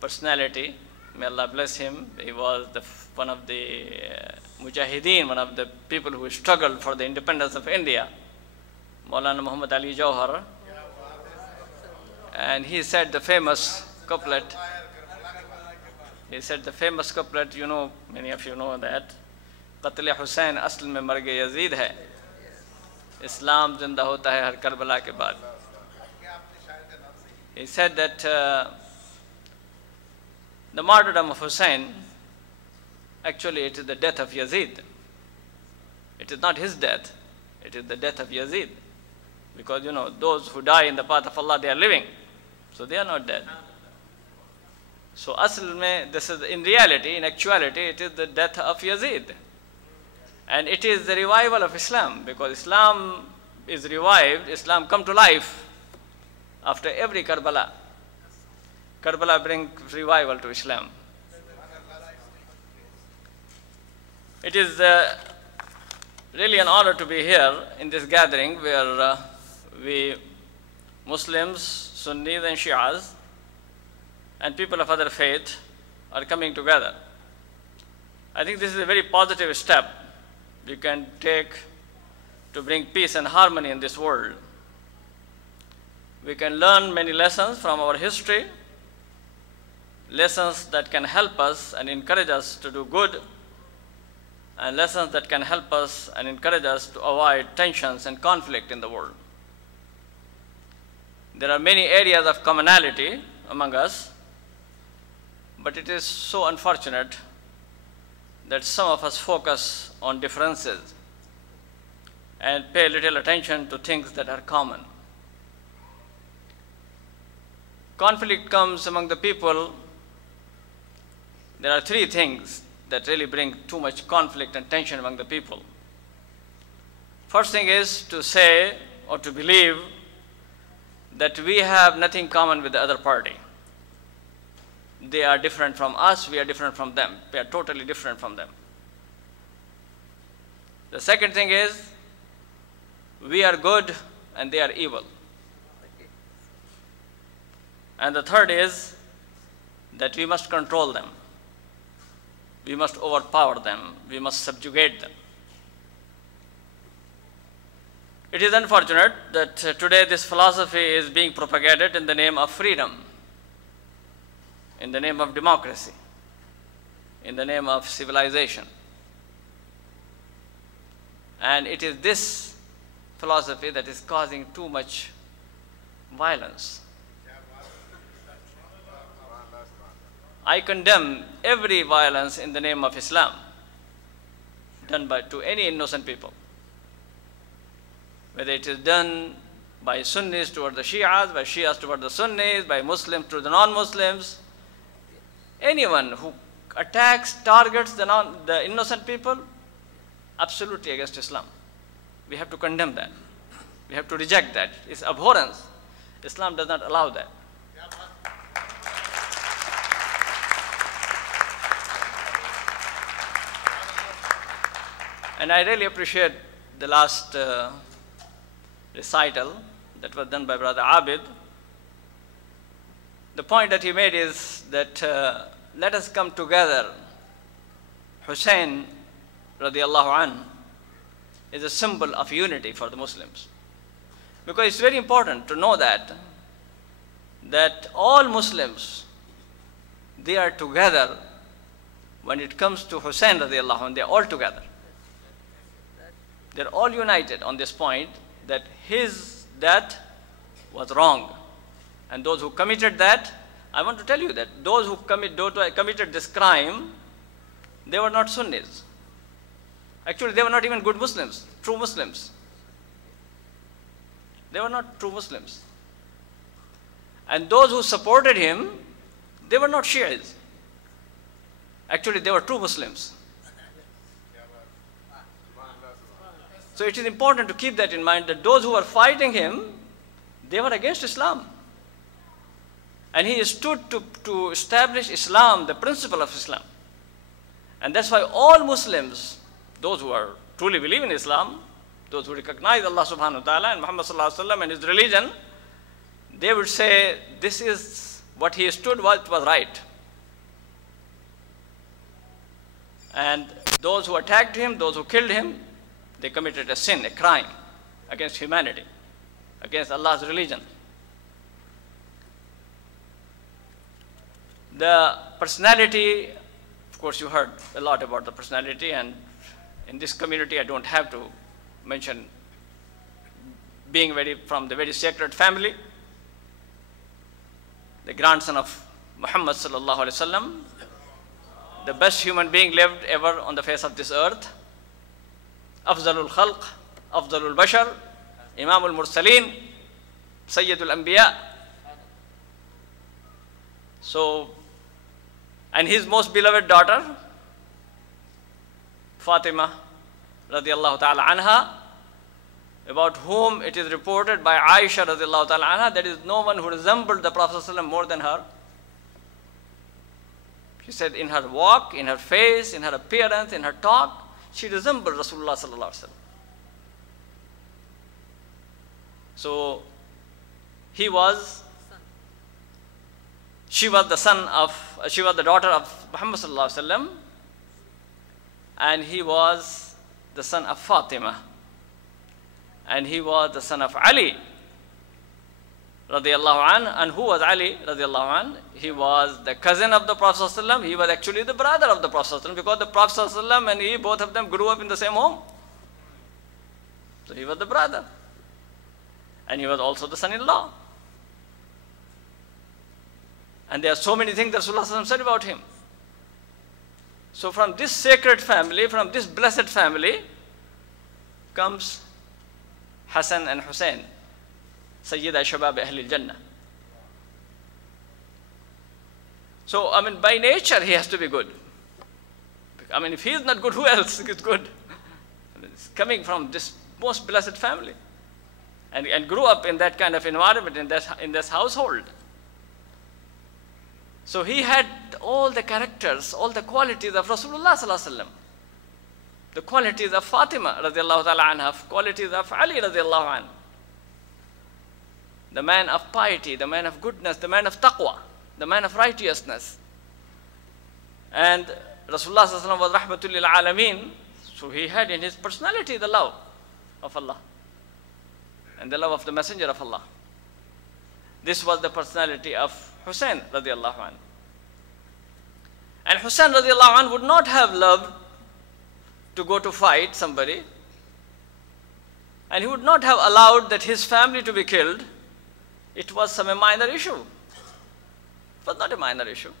personality, may Allah bless him. He was one of the Mujahideen, one of the people who struggled for the independence of India, Maulana Muhammad Ali Jawhar. And he said the famous couplet, you know, many of you know that, Qatl Hussain asl mein marge Yazid hai, Islam zinda hota hai har Karbala ke baad. He said that the martyrdom of Hussain, actually it is the death of Yazid. It is not his death, it is the death of Yazid. Because you know, those who die in the path of Allah, they are living. So they are not dead. So asl mein, this is in reality, in actuality, it is the death of Yazid. And it is the revival of Islam, because Islam is revived, Islam come to life after every Karbala. Karbala brings revival to Islam. It is really an honor to be here in this gathering where we Muslims, Sunnis and Shias and people of other faith are coming together. I think this is a very positive step we can take to bring peace and harmony in this world. We can learn many lessons from our history, lessons that can help us and encourage us to do good, and lessons that can help us and encourage us to avoid tensions and conflict in the world. There are many areas of commonality among us, but it is so unfortunate that some of us focus on differences and pay little attention to things that are common. Conflict comes among the people. There are three things that really bring too much conflict and tension among the people. First thing is to say or to believe that we have nothing common with the other party. They are different from us, we are different from them. We are totally different from them. The second thing is we are good and they are evil. And the third is that we must control them. We must overpower them. We must subjugate them. It is unfortunate that today this philosophy is being propagated in the name of freedom, in the name of democracy, in the name of civilization. And it is this philosophy that is causing too much violence. I condemn every violence in the name of Islam done to any innocent people. Whether it is done by Sunnis toward the Shias, by Shias toward the Sunnis, by Muslims to the non-Muslims, anyone who attacks, targets the innocent people, absolutely against Islam. We have to condemn that. We have to reject that. It's abhorrence. Islam does not allow that. And I really appreciate the last recital that was done by Brother Abid. The point that he made is that let us come together. Hussain radiallahu anh is a symbol of unity for the Muslims. Because it's very important to know that all Muslims, they are together when it comes to Hussain radiallahu anh, they are all together. They're all united on this point that his death was wrong. And those who committed that, I want to tell you that those who committed this crime, they were not Sunnis. Actually, they were not even good Muslims, true Muslims. They were not true Muslims. And those who supported him, they were not Shias. Actually, they were true Muslims. So it is important to keep that in mind, that those who were fighting him, they were against Islam. And he stood to establish Islam, the principle of Islam. And that's why all Muslims, those who are truly believe in Islam, those who recognize Allah subhanahu wa ta'ala and Muhammad sallallahu alaihi wasallam and his religion, they would say this is what he stood, what was right. And those who attacked him, those who killed him, they committed a sin, a crime against humanity, against Allah's religion. The personality, of course you heard a lot about the personality, and in this community I don't have to mention being from the very sacred family, the grandson of Muhammad sallallahu alaihi wasallam, the best human being lived ever on the face of this earth, Afzalul Khalq, Afzalul Bashar, Imamul Mursaleen, Sayyidul Anbiya. So, and his most beloved daughter, Fatima radiallahu ta'ala anha, about whom it is reported by Aisha radiallahu ta'ala anha, there is no one who resembled the Prophet ﷺ more than her. She said in her walk, in her face, in her appearance, in her talk, she resembled Rasulullah sallallahu alaihi wasallam. So she was the daughter of Muhammad sallallahu alaihi wasallam, and he was the son of Fatima, and he was the son of Ali radiallahu an. And who was Ali radiallahu an? He was the cousin of the Prophet sallallahu alaihi wasallam. He was actually the brother of the Prophet sallallahu alaihi wasallam, because the Prophet sallallahu alaihi wasallam and he, both of them grew up in the same home. So he was the brother, and he was also the son-in-law. And there are so many things that Rasulullah said about him. So from this sacred family, from this blessed family, comes Hassan and Hussain, Sayyida Shabab Ahlil Jannah. So, I mean, by nature he has to be good. I mean, if he is not good, who else is good? I mean, it's coming from this most blessed family, and grew up in that kind of environment, in this household. So he had all the characters, all the qualities of Rasulullah sallallahu alaihi wasallam, the qualities of Fatima radiallahu ta'ala anha, qualities of Ali radiallahu anhu, the man of piety, the man of goodness, the man of taqwa, the man of righteousness. And Rasulullah sallallahu alaihi wasallam was rahmatul lil alameen, so he had in his personality the love of Allah and the love of the Messenger of Allah. This was the personality of Hussain radiallahu anhu. And Hussain radiallahu anhu would not have loved to go to fight somebody, and he would not have allowed that his family to be killed. It was some minor issue. It was not a minor issue.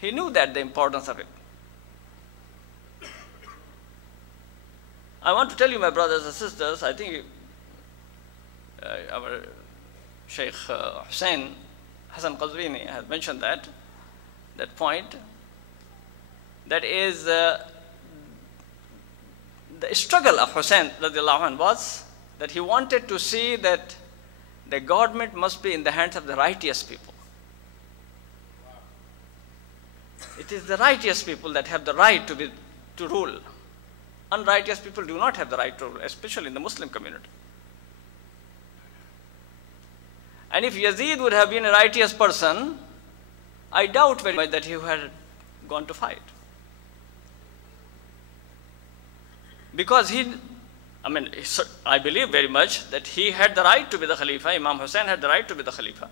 He knew that, the importance of it. I want to tell you, my brothers and sisters, I think our Sheikh Hussain Hassan Qazwini has mentioned that point. That is, the struggle of Hussain radiallahu anhu was that he wanted to see that the government must be in the hands of the righteous people. It is the righteous people that have the right to rule. Unrighteous people do not have the right to rule, especially in the Muslim community. And if Yazid would have been a righteous person, I doubt very much that he had gone to fight. Because I believe very much that he had the right to be the Khalifa. Imam Hussain had the right to be the Khalifa.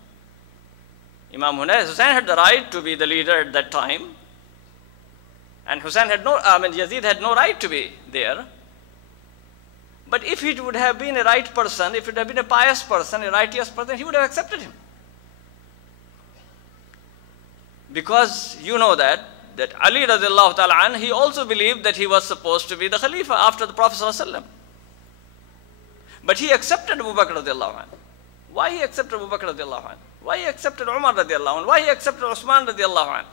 Imam Hussain had the right to be the leader at that time. And Yazid had no right to be there. But if he would have been a right person, if it had been a pious person, a righteous person, he would have accepted him. Because you know that Ali radiallahu ta'ala anhu, he also believed that he was supposed to be the Khalifa after the Prophet sallallahu alaihi wasallam. But he accepted Abu Bakr radiallahu anhu. Why he accepted Abu Bakr radiallahu anhu? Why he accepted Umar radiallahu anhu? Why he accepted Usman radiallahu anhu?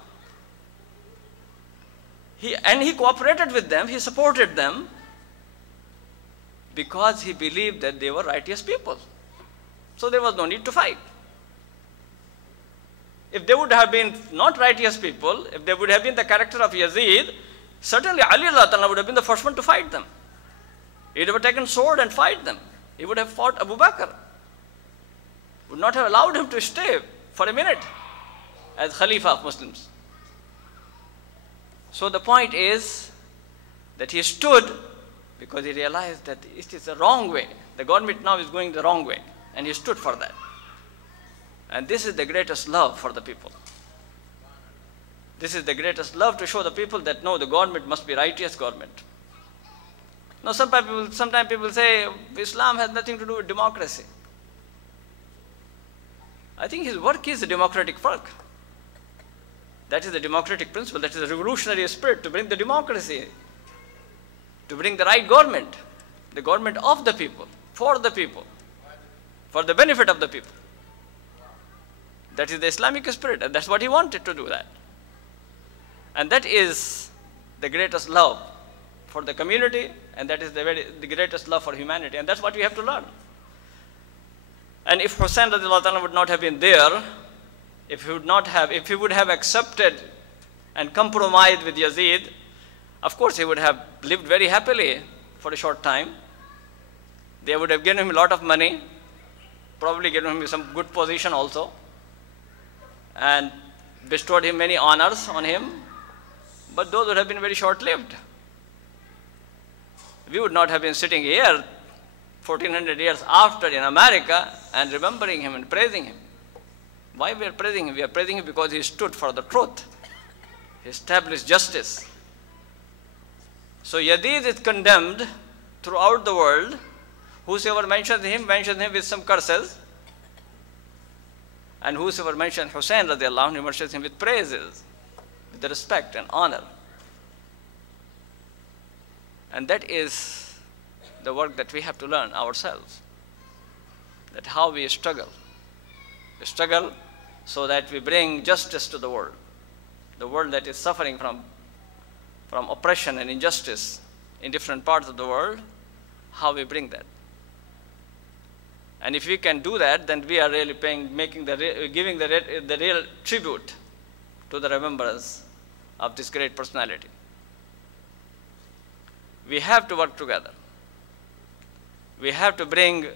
He cooperated with them, he supported them. because he believed that they were righteous people. So there was no need to fight. If they would have been not righteous people, if they would have been the character of Yazid, certainly Ali would have been the first one to fight them. He would have taken sword and fight them. He would have fought Abu Bakr. Would not have allowed him to stay for a minute as Khalifa of Muslims. So the point is that he stood because he realized that it is the wrong way. The government now is going the wrong way, and he stood for that. And this is the greatest love for the people. This is the greatest love to show the people that no, the government must be righteous government. Now sometimes people say Islam has nothing to do with democracy. I think his work is the democratic work. That is the democratic principle, that is the revolutionary spirit to bring the democracy, to bring the right government, the government of the people, for the benefit of the people. That is the Islamic spirit, and that's what he wanted to do that. And that is the greatest love for the community, and that is the greatest love for humanity, and that's what we have to learn. And if Hussain would not have been there, if he would have accepted and compromised with Yazid, of course he would have lived very happily for a short time. They would have given him a lot of money, probably given him some good position also, and bestowed him many honors on him, but those would have been very short-lived. We would not have been sitting here 1400 years after in America and remembering him and praising him. Why we are praising him? We are praising him because he stood for the truth. He established justice. So Yazid is condemned throughout the world. Whosoever mentions him with some curses. And whosoever mentions Hussain radiallahu anhu mentions him with praises, with the respect and honor. And that is the work that we have to learn ourselves. That how we struggle. We struggle so that we bring justice to the world that is suffering from oppression and injustice in different parts of the world, how we bring that. And if we can do that, then we are really giving the real tribute to the remembrance of this great personality. We have to work together. We have to bring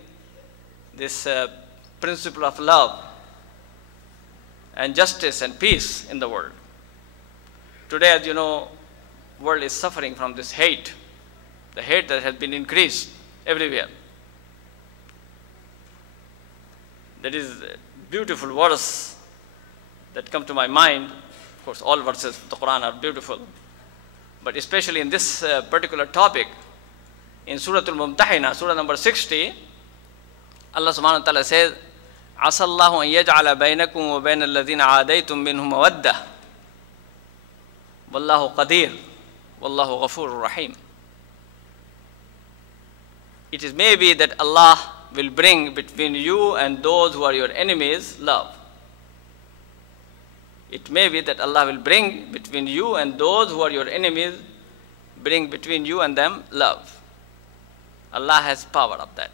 this principle of love and justice and peace in the world. Today, as you know, the world is suffering from this hate, the hate that has been increased everywhere. That is a beautiful verse that come to my mind. Of course, all verses of the Quran are beautiful, but especially in this particular topic, in Surah Al-Mumtahina, Surah number 60, Allah subhanahu wa ta'ala says, عَسَى اللَّهُ أَن يَجْعَلَ بَيْنَكُمْ وَبَيْنَ الَّذِينَ عَادَيْتُم مِّنْهُمْ مَوَدَّةً وَاللَّهُ قَدِيرٌ وَاللَّهُ غَفُورٌ رَحِيمٌ. It is maybe that Allah will bring between you and those who are your enemies love. It may be that Allah will bring between you and those who are your enemies, bring between you and them love. Allah has power of that.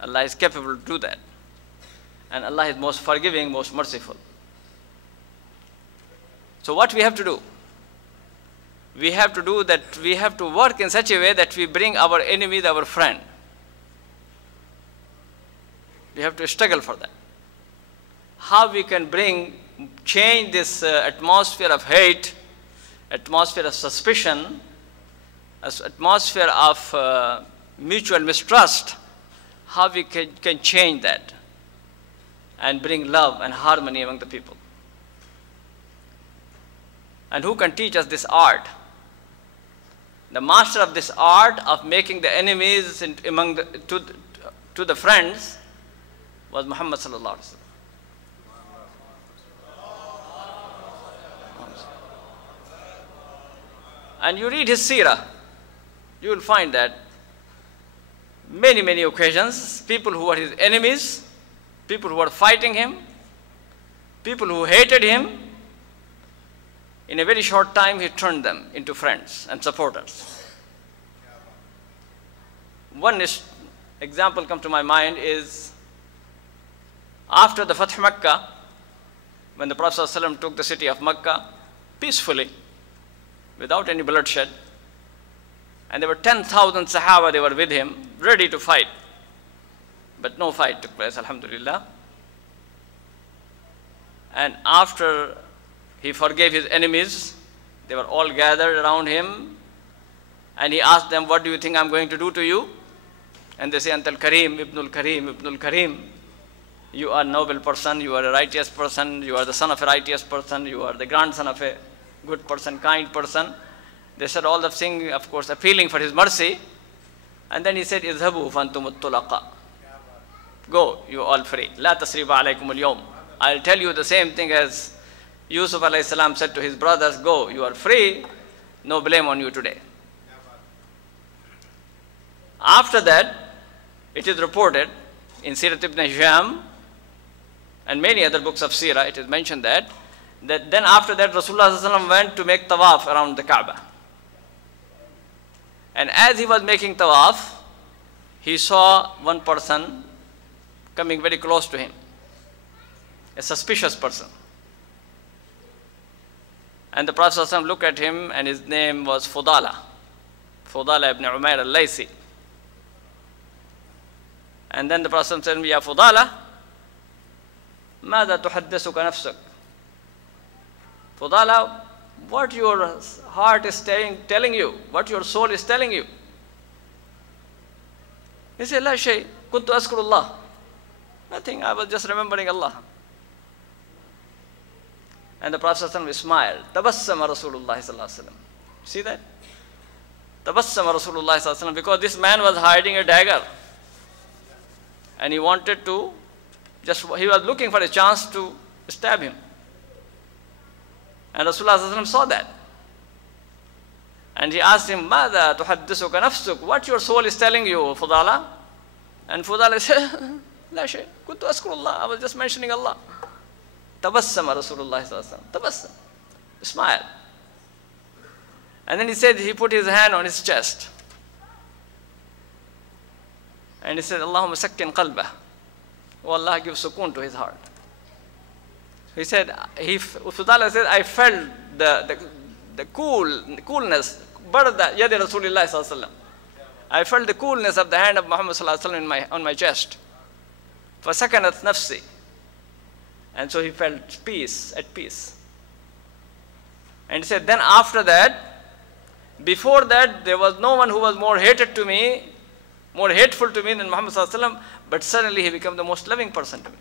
Allah is capable to do that. And Allah is most forgiving, most merciful. So what we have to do? We have to do that, we have to work in such a way that we bring our enemies our friend. We have to struggle for that. How we can change this atmosphere of hate, atmosphere of suspicion, atmosphere of mutual mistrust, how we can change that and bring love and harmony among the people. And who can teach us this art? The master of this art of making the enemies to the friends was Muhammad sallallahu alaihi wasallam. And you read his seerah, you will find that many occasions, people who were his enemies, people who were fighting him, people who hated him, in a very short time he turned them into friends and supporters. One example comes to my mind is after the Fath Makkah, when the Prophet ﷺ took the city of Makkah peacefully, without any bloodshed, and there were 10,000 Sahaba, they were with him, ready to fight. But no fight took place, alhamdulillah. And after he forgave his enemies, they were all gathered around him, and he asked them, what do you think I'm going to do to you? And they say, Antal Kareem, Ibnul Kareem, Ibnul Kareem. You are a noble person, you are a righteous person, you are the son of a righteous person, you are the grandson of a good person, kind person. They said all the things, of course, appealing for his mercy. And then he said, Izhabu fantum tulaqa. Go, you all free. La tasriba alaykum al-yawm. I'll tell you the same thing as Yusuf alayhi salam said to his brothers, go, you are free, no blame on you today. After that, it is reported in Sirat ibn Hisham and many other books of Sirah, it is mentioned that then after that Rasulullah went to make tawaf around the Kaaba. And as he was making tawaf, he saw one person coming very close to him, a suspicious person. And the Prophet ﷺ looked at him, and his name was Fudala ibn Umair al-Laysi. And then the Prophet said, Ya Fudala, ماذا تحدثك نفسك? Fudala, what your heart is telling you, what your soul is telling you. He said, La shay, kuntu askurullah. Nothing, I was just remembering Allah. And the Prophet ﷺ smiled. Tabassama Rasulullah ﷺ. See that? Tabassama Rasulullah ﷺ, because this man was hiding a dagger. And he wanted to, he was looking for a chance to stab him. And Rasulullah ﷺ saw that. And he asked him, Mada tuhaddisuka nafsuk? What your soul is telling you, Fudala? And Fudala said, La shay, kuntu askurullah. I was just mentioning Allah. Tabassama Rasulullah ﷺ. Tabassam. Smile. And then he said, he put his hand on his chest. And he said, Allahumma sakkin qalbah. Oh Allah, give sukoon to his heart. He said, Fudala said, I felt the coolness, barda yadi Rasulullah ﷺ. I felt the coolness of the hand of Muhammad ﷺ on my chest. فَسَكَنَتْ nafsi. And so he felt peace, at peace. And he said, then after that, before that, there was no one who was more hated to me, more hateful to me than Muhammad ﷺ, but suddenly he became the most loving person to me.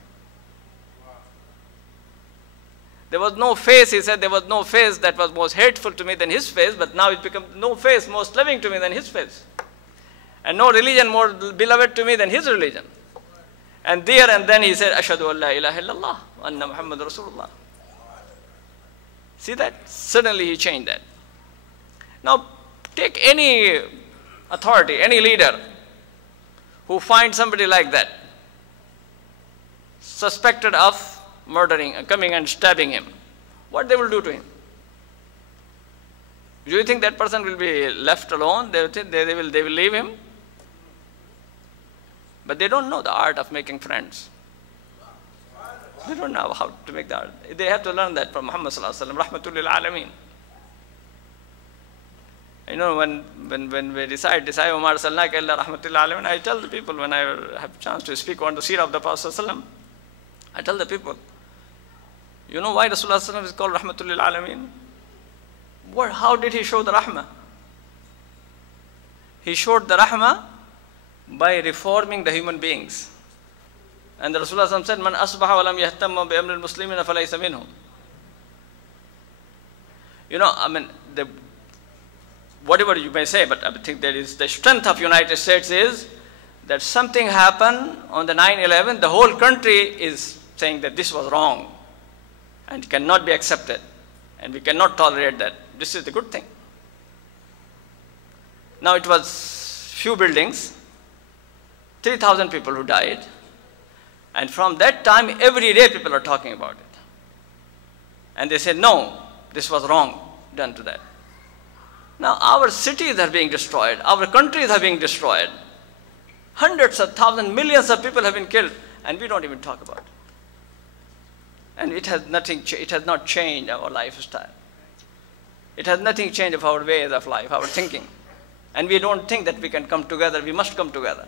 There was no face, he said, there was no face that was most hateful to me than his face, but now it became no face most loving to me than his face. And no religion more beloved to me than his religion. And there and then he said, Ashhadu an la ilaha illallah wa anna Muhammad Rasulullah. See that? Suddenly he changed that. Now, take any authority, any leader who finds somebody like that, suspected of murdering, coming and stabbing him, what they will do to him? Do you think that person will be left alone? They will leave him? But they don't know the art of making friends. They don't know how to make the art. They have to learn that from Muhammad sallallahu alaihi wasallam, rahmatul lil alameen. You know, when we recite this, Umar sallallahu rahmatul lil alameen, I tell the people when I have a chance to speak on the seerah of the Prophet sallallahu alaihi wasallam, I tell the people, you know why Rasulullah sallallahu alaihi wasallam is called rahmatul lil alameen? How did he show the rahmah? He showed the rahmah by reforming the human beings. And the Rasulullah said, Man asbaha wa lam yahtamma bi amri al-muslimina falaysa minhum. You know, I mean, whatever you may say, but I think that is the strength of United States is that something happened on the 9/11, the whole country is saying that this was wrong and cannot be accepted. And we cannot tolerate that. This is the good thing. Now it was few buildings, 3,000 people who died. And from that time, every day people are talking about it. And they say, no, this was wrong done to that. Now our cities are being destroyed. Our countries are being destroyed. Hundreds of thousands, millions of people have been killed, and we don't even talk about it. And it has not changed our lifestyle. It has nothing changed of our ways of life, our thinking. And we don't think that we can come together. We must come together.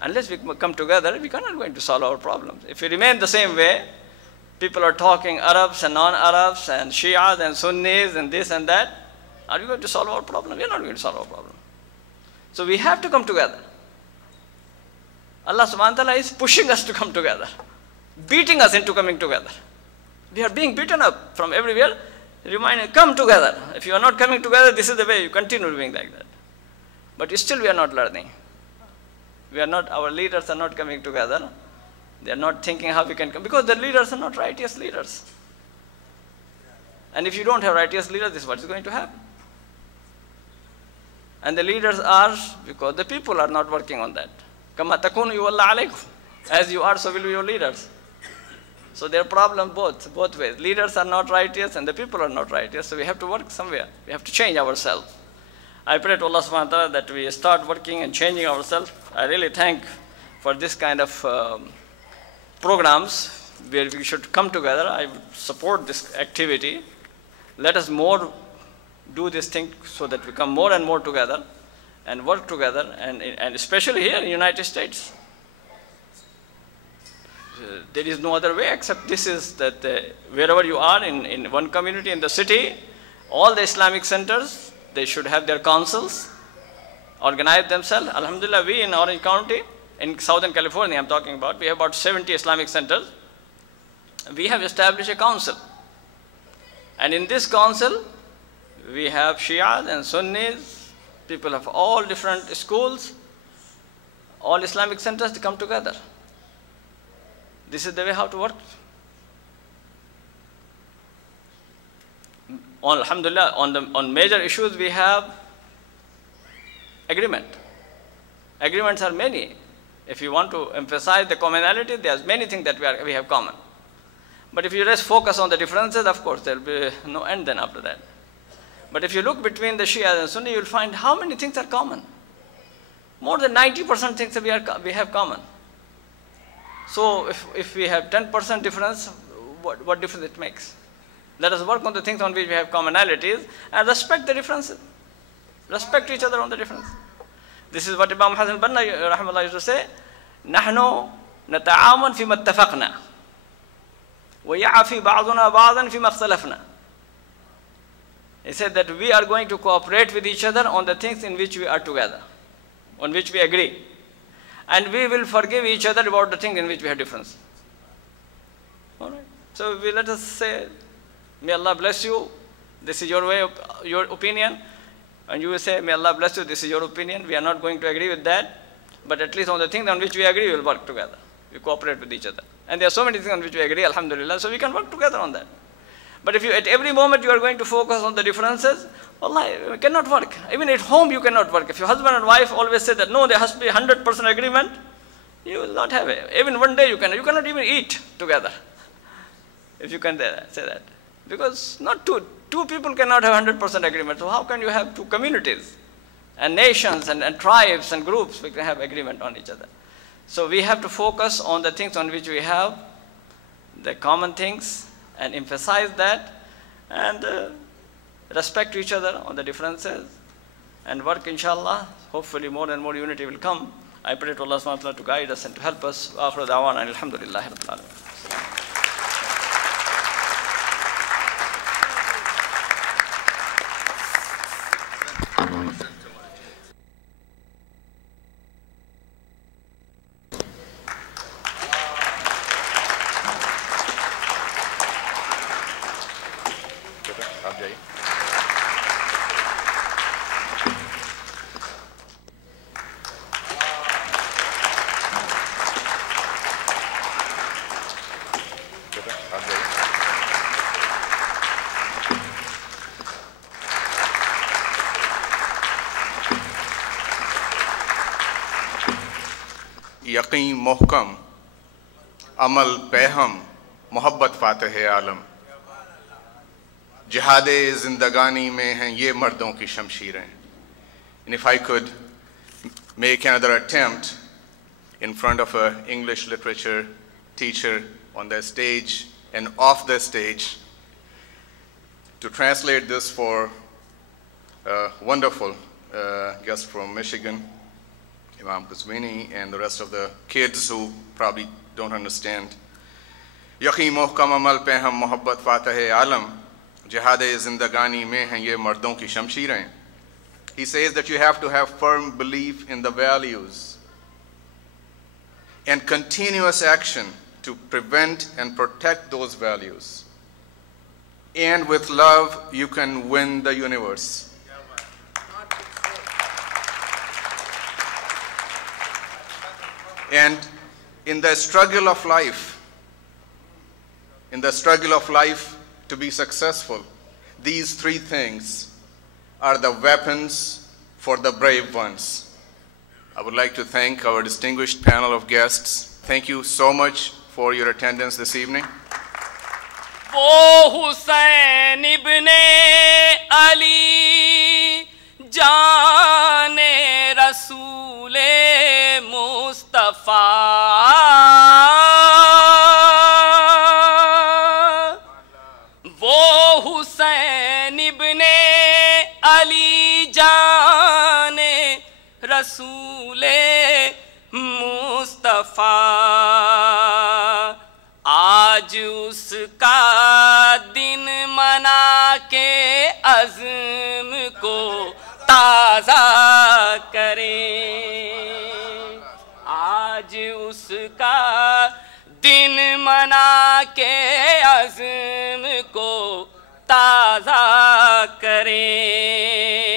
Unless we come together, we cannot going to solve our problems. If we remain the same way, people are talking Arabs and non-Arabs and Shias and Sunnis and this and that, are we going to solve our problem? We are not going to solve our problem. So we have to come together. Allah subhanahu wa ta'ala is pushing us to come together, beating us into coming together. We are being beaten up from everywhere. Remind, come together. If you are not coming together, this is the way you continue doing like that. But still we are not learning. Our leaders are not coming together. They are not thinking how we can come, because the leaders are not righteous leaders. And if you don't have righteous leaders, this is what is going to happen. And the leaders are, because the people are not working on that. Kama takunu yuwalla alaykum. As you are, so will be your leaders. So there are problems both ways. Leaders are not righteous and the people are not righteous. So we have to work somewhere. We have to change ourselves. I pray to Allah subhanahu wa ta'ala that we start working and changing ourselves. I really thank for this kind of programs where we should come together. I support this activity. Let us more do this thing so that we come more and more together and work together, and especially here in the United States. There is no other way except this is that wherever you are in one community, in the city, all the Islamic centers, they should have their councils, organize themselves. Alhamdulillah, we in Orange County, in Southern California I'm talking about, we have about 70 Islamic centers. We have established a council. And in this council, we have Shias and Sunnis, people of all different schools, all Islamic centers to come together. This is the way how to work. Alhamdulillah, on major issues we have agreement. Agreements are many. If you want to emphasize the commonality, there are many things that we have common. But if you just focus on the differences, of course, there will be no end then after that. But if you look between the Shia and Sunni, you will find how many things are common. More than 90% things we have common. So if we have 10% difference, what difference it makes? Let us work on the things on which we have commonalities and respect the differences. Respect each other on the difference. This is what Imam Hassan Banna rahimahullah used to say, نحن نتعاون فيما اتفقنا ويعفي بعضنا بعضا فيما اختلفنا. He said that we are going to cooperate with each other on the things in which we are together, on which we agree. And we will forgive each other about the things in which we have difference. All right. So let us say, may Allah bless you. This is your way, your opinion. And you will say, may Allah bless you. This is your opinion. We are not going to agree with that. But at least on the things on which we agree, we will work together. We cooperate with each other. And there are so many things on which we agree, alhamdulillah. So we can work together on that. But if you, at every moment you are going to focus on the differences, Allah, it cannot work. Even at home you cannot work. If your husband and wife always say that, no, there has to be 100% agreement, you will not have it. Even one day you cannot even eat together. If you can say that. Because not two people cannot have 100% agreement. So how can you have two communities and nations and tribes and groups? We can have agreement on each other. So we have to focus on the things on which we have the common things and emphasize that, and respect each other on the differences and work, inshallah. Hopefully more and more unity will come. I pray to Allah subhanahu wa ta'ala to guide us and to help us. Akhiru da'wana alhamdulillahi rabbil alamin. यकीन मोहकम अमल Behaim मोहब्बत फातह आलम जिहादे ज़िंदगानी में हैं ये मर्दों की शमशीरें. And if I could make another attempt in front of an English literature teacher on the stage and off the stage to translate this for a wonderful guest from Michigan, Imam Qazwini, and the rest of the kids who probably don't understand. یقین محکم عمل پہ ہم محبت فاتح عالم جہاد زندگانی میں ہیں یہ مردوں کی شمشیریں. He says that you have to have firm belief in the values and continuous action to prevent and protect those values. And with love, you can win the universe. And in the struggle of life, to be successful, these three things are the weapons for the brave ones. I would like to thank our distinguished panel of guests. Thank you so much for your attendance this evening. وہ حسین ابن علی جان رسول مصطفیٰ، وہ حسین ابن علی جان رسول مصطفیٰ، آج اس کا دن منا کے عزم کو تازہ کریں، آج اس کا دن منا کے عزم کو تازہ کریں.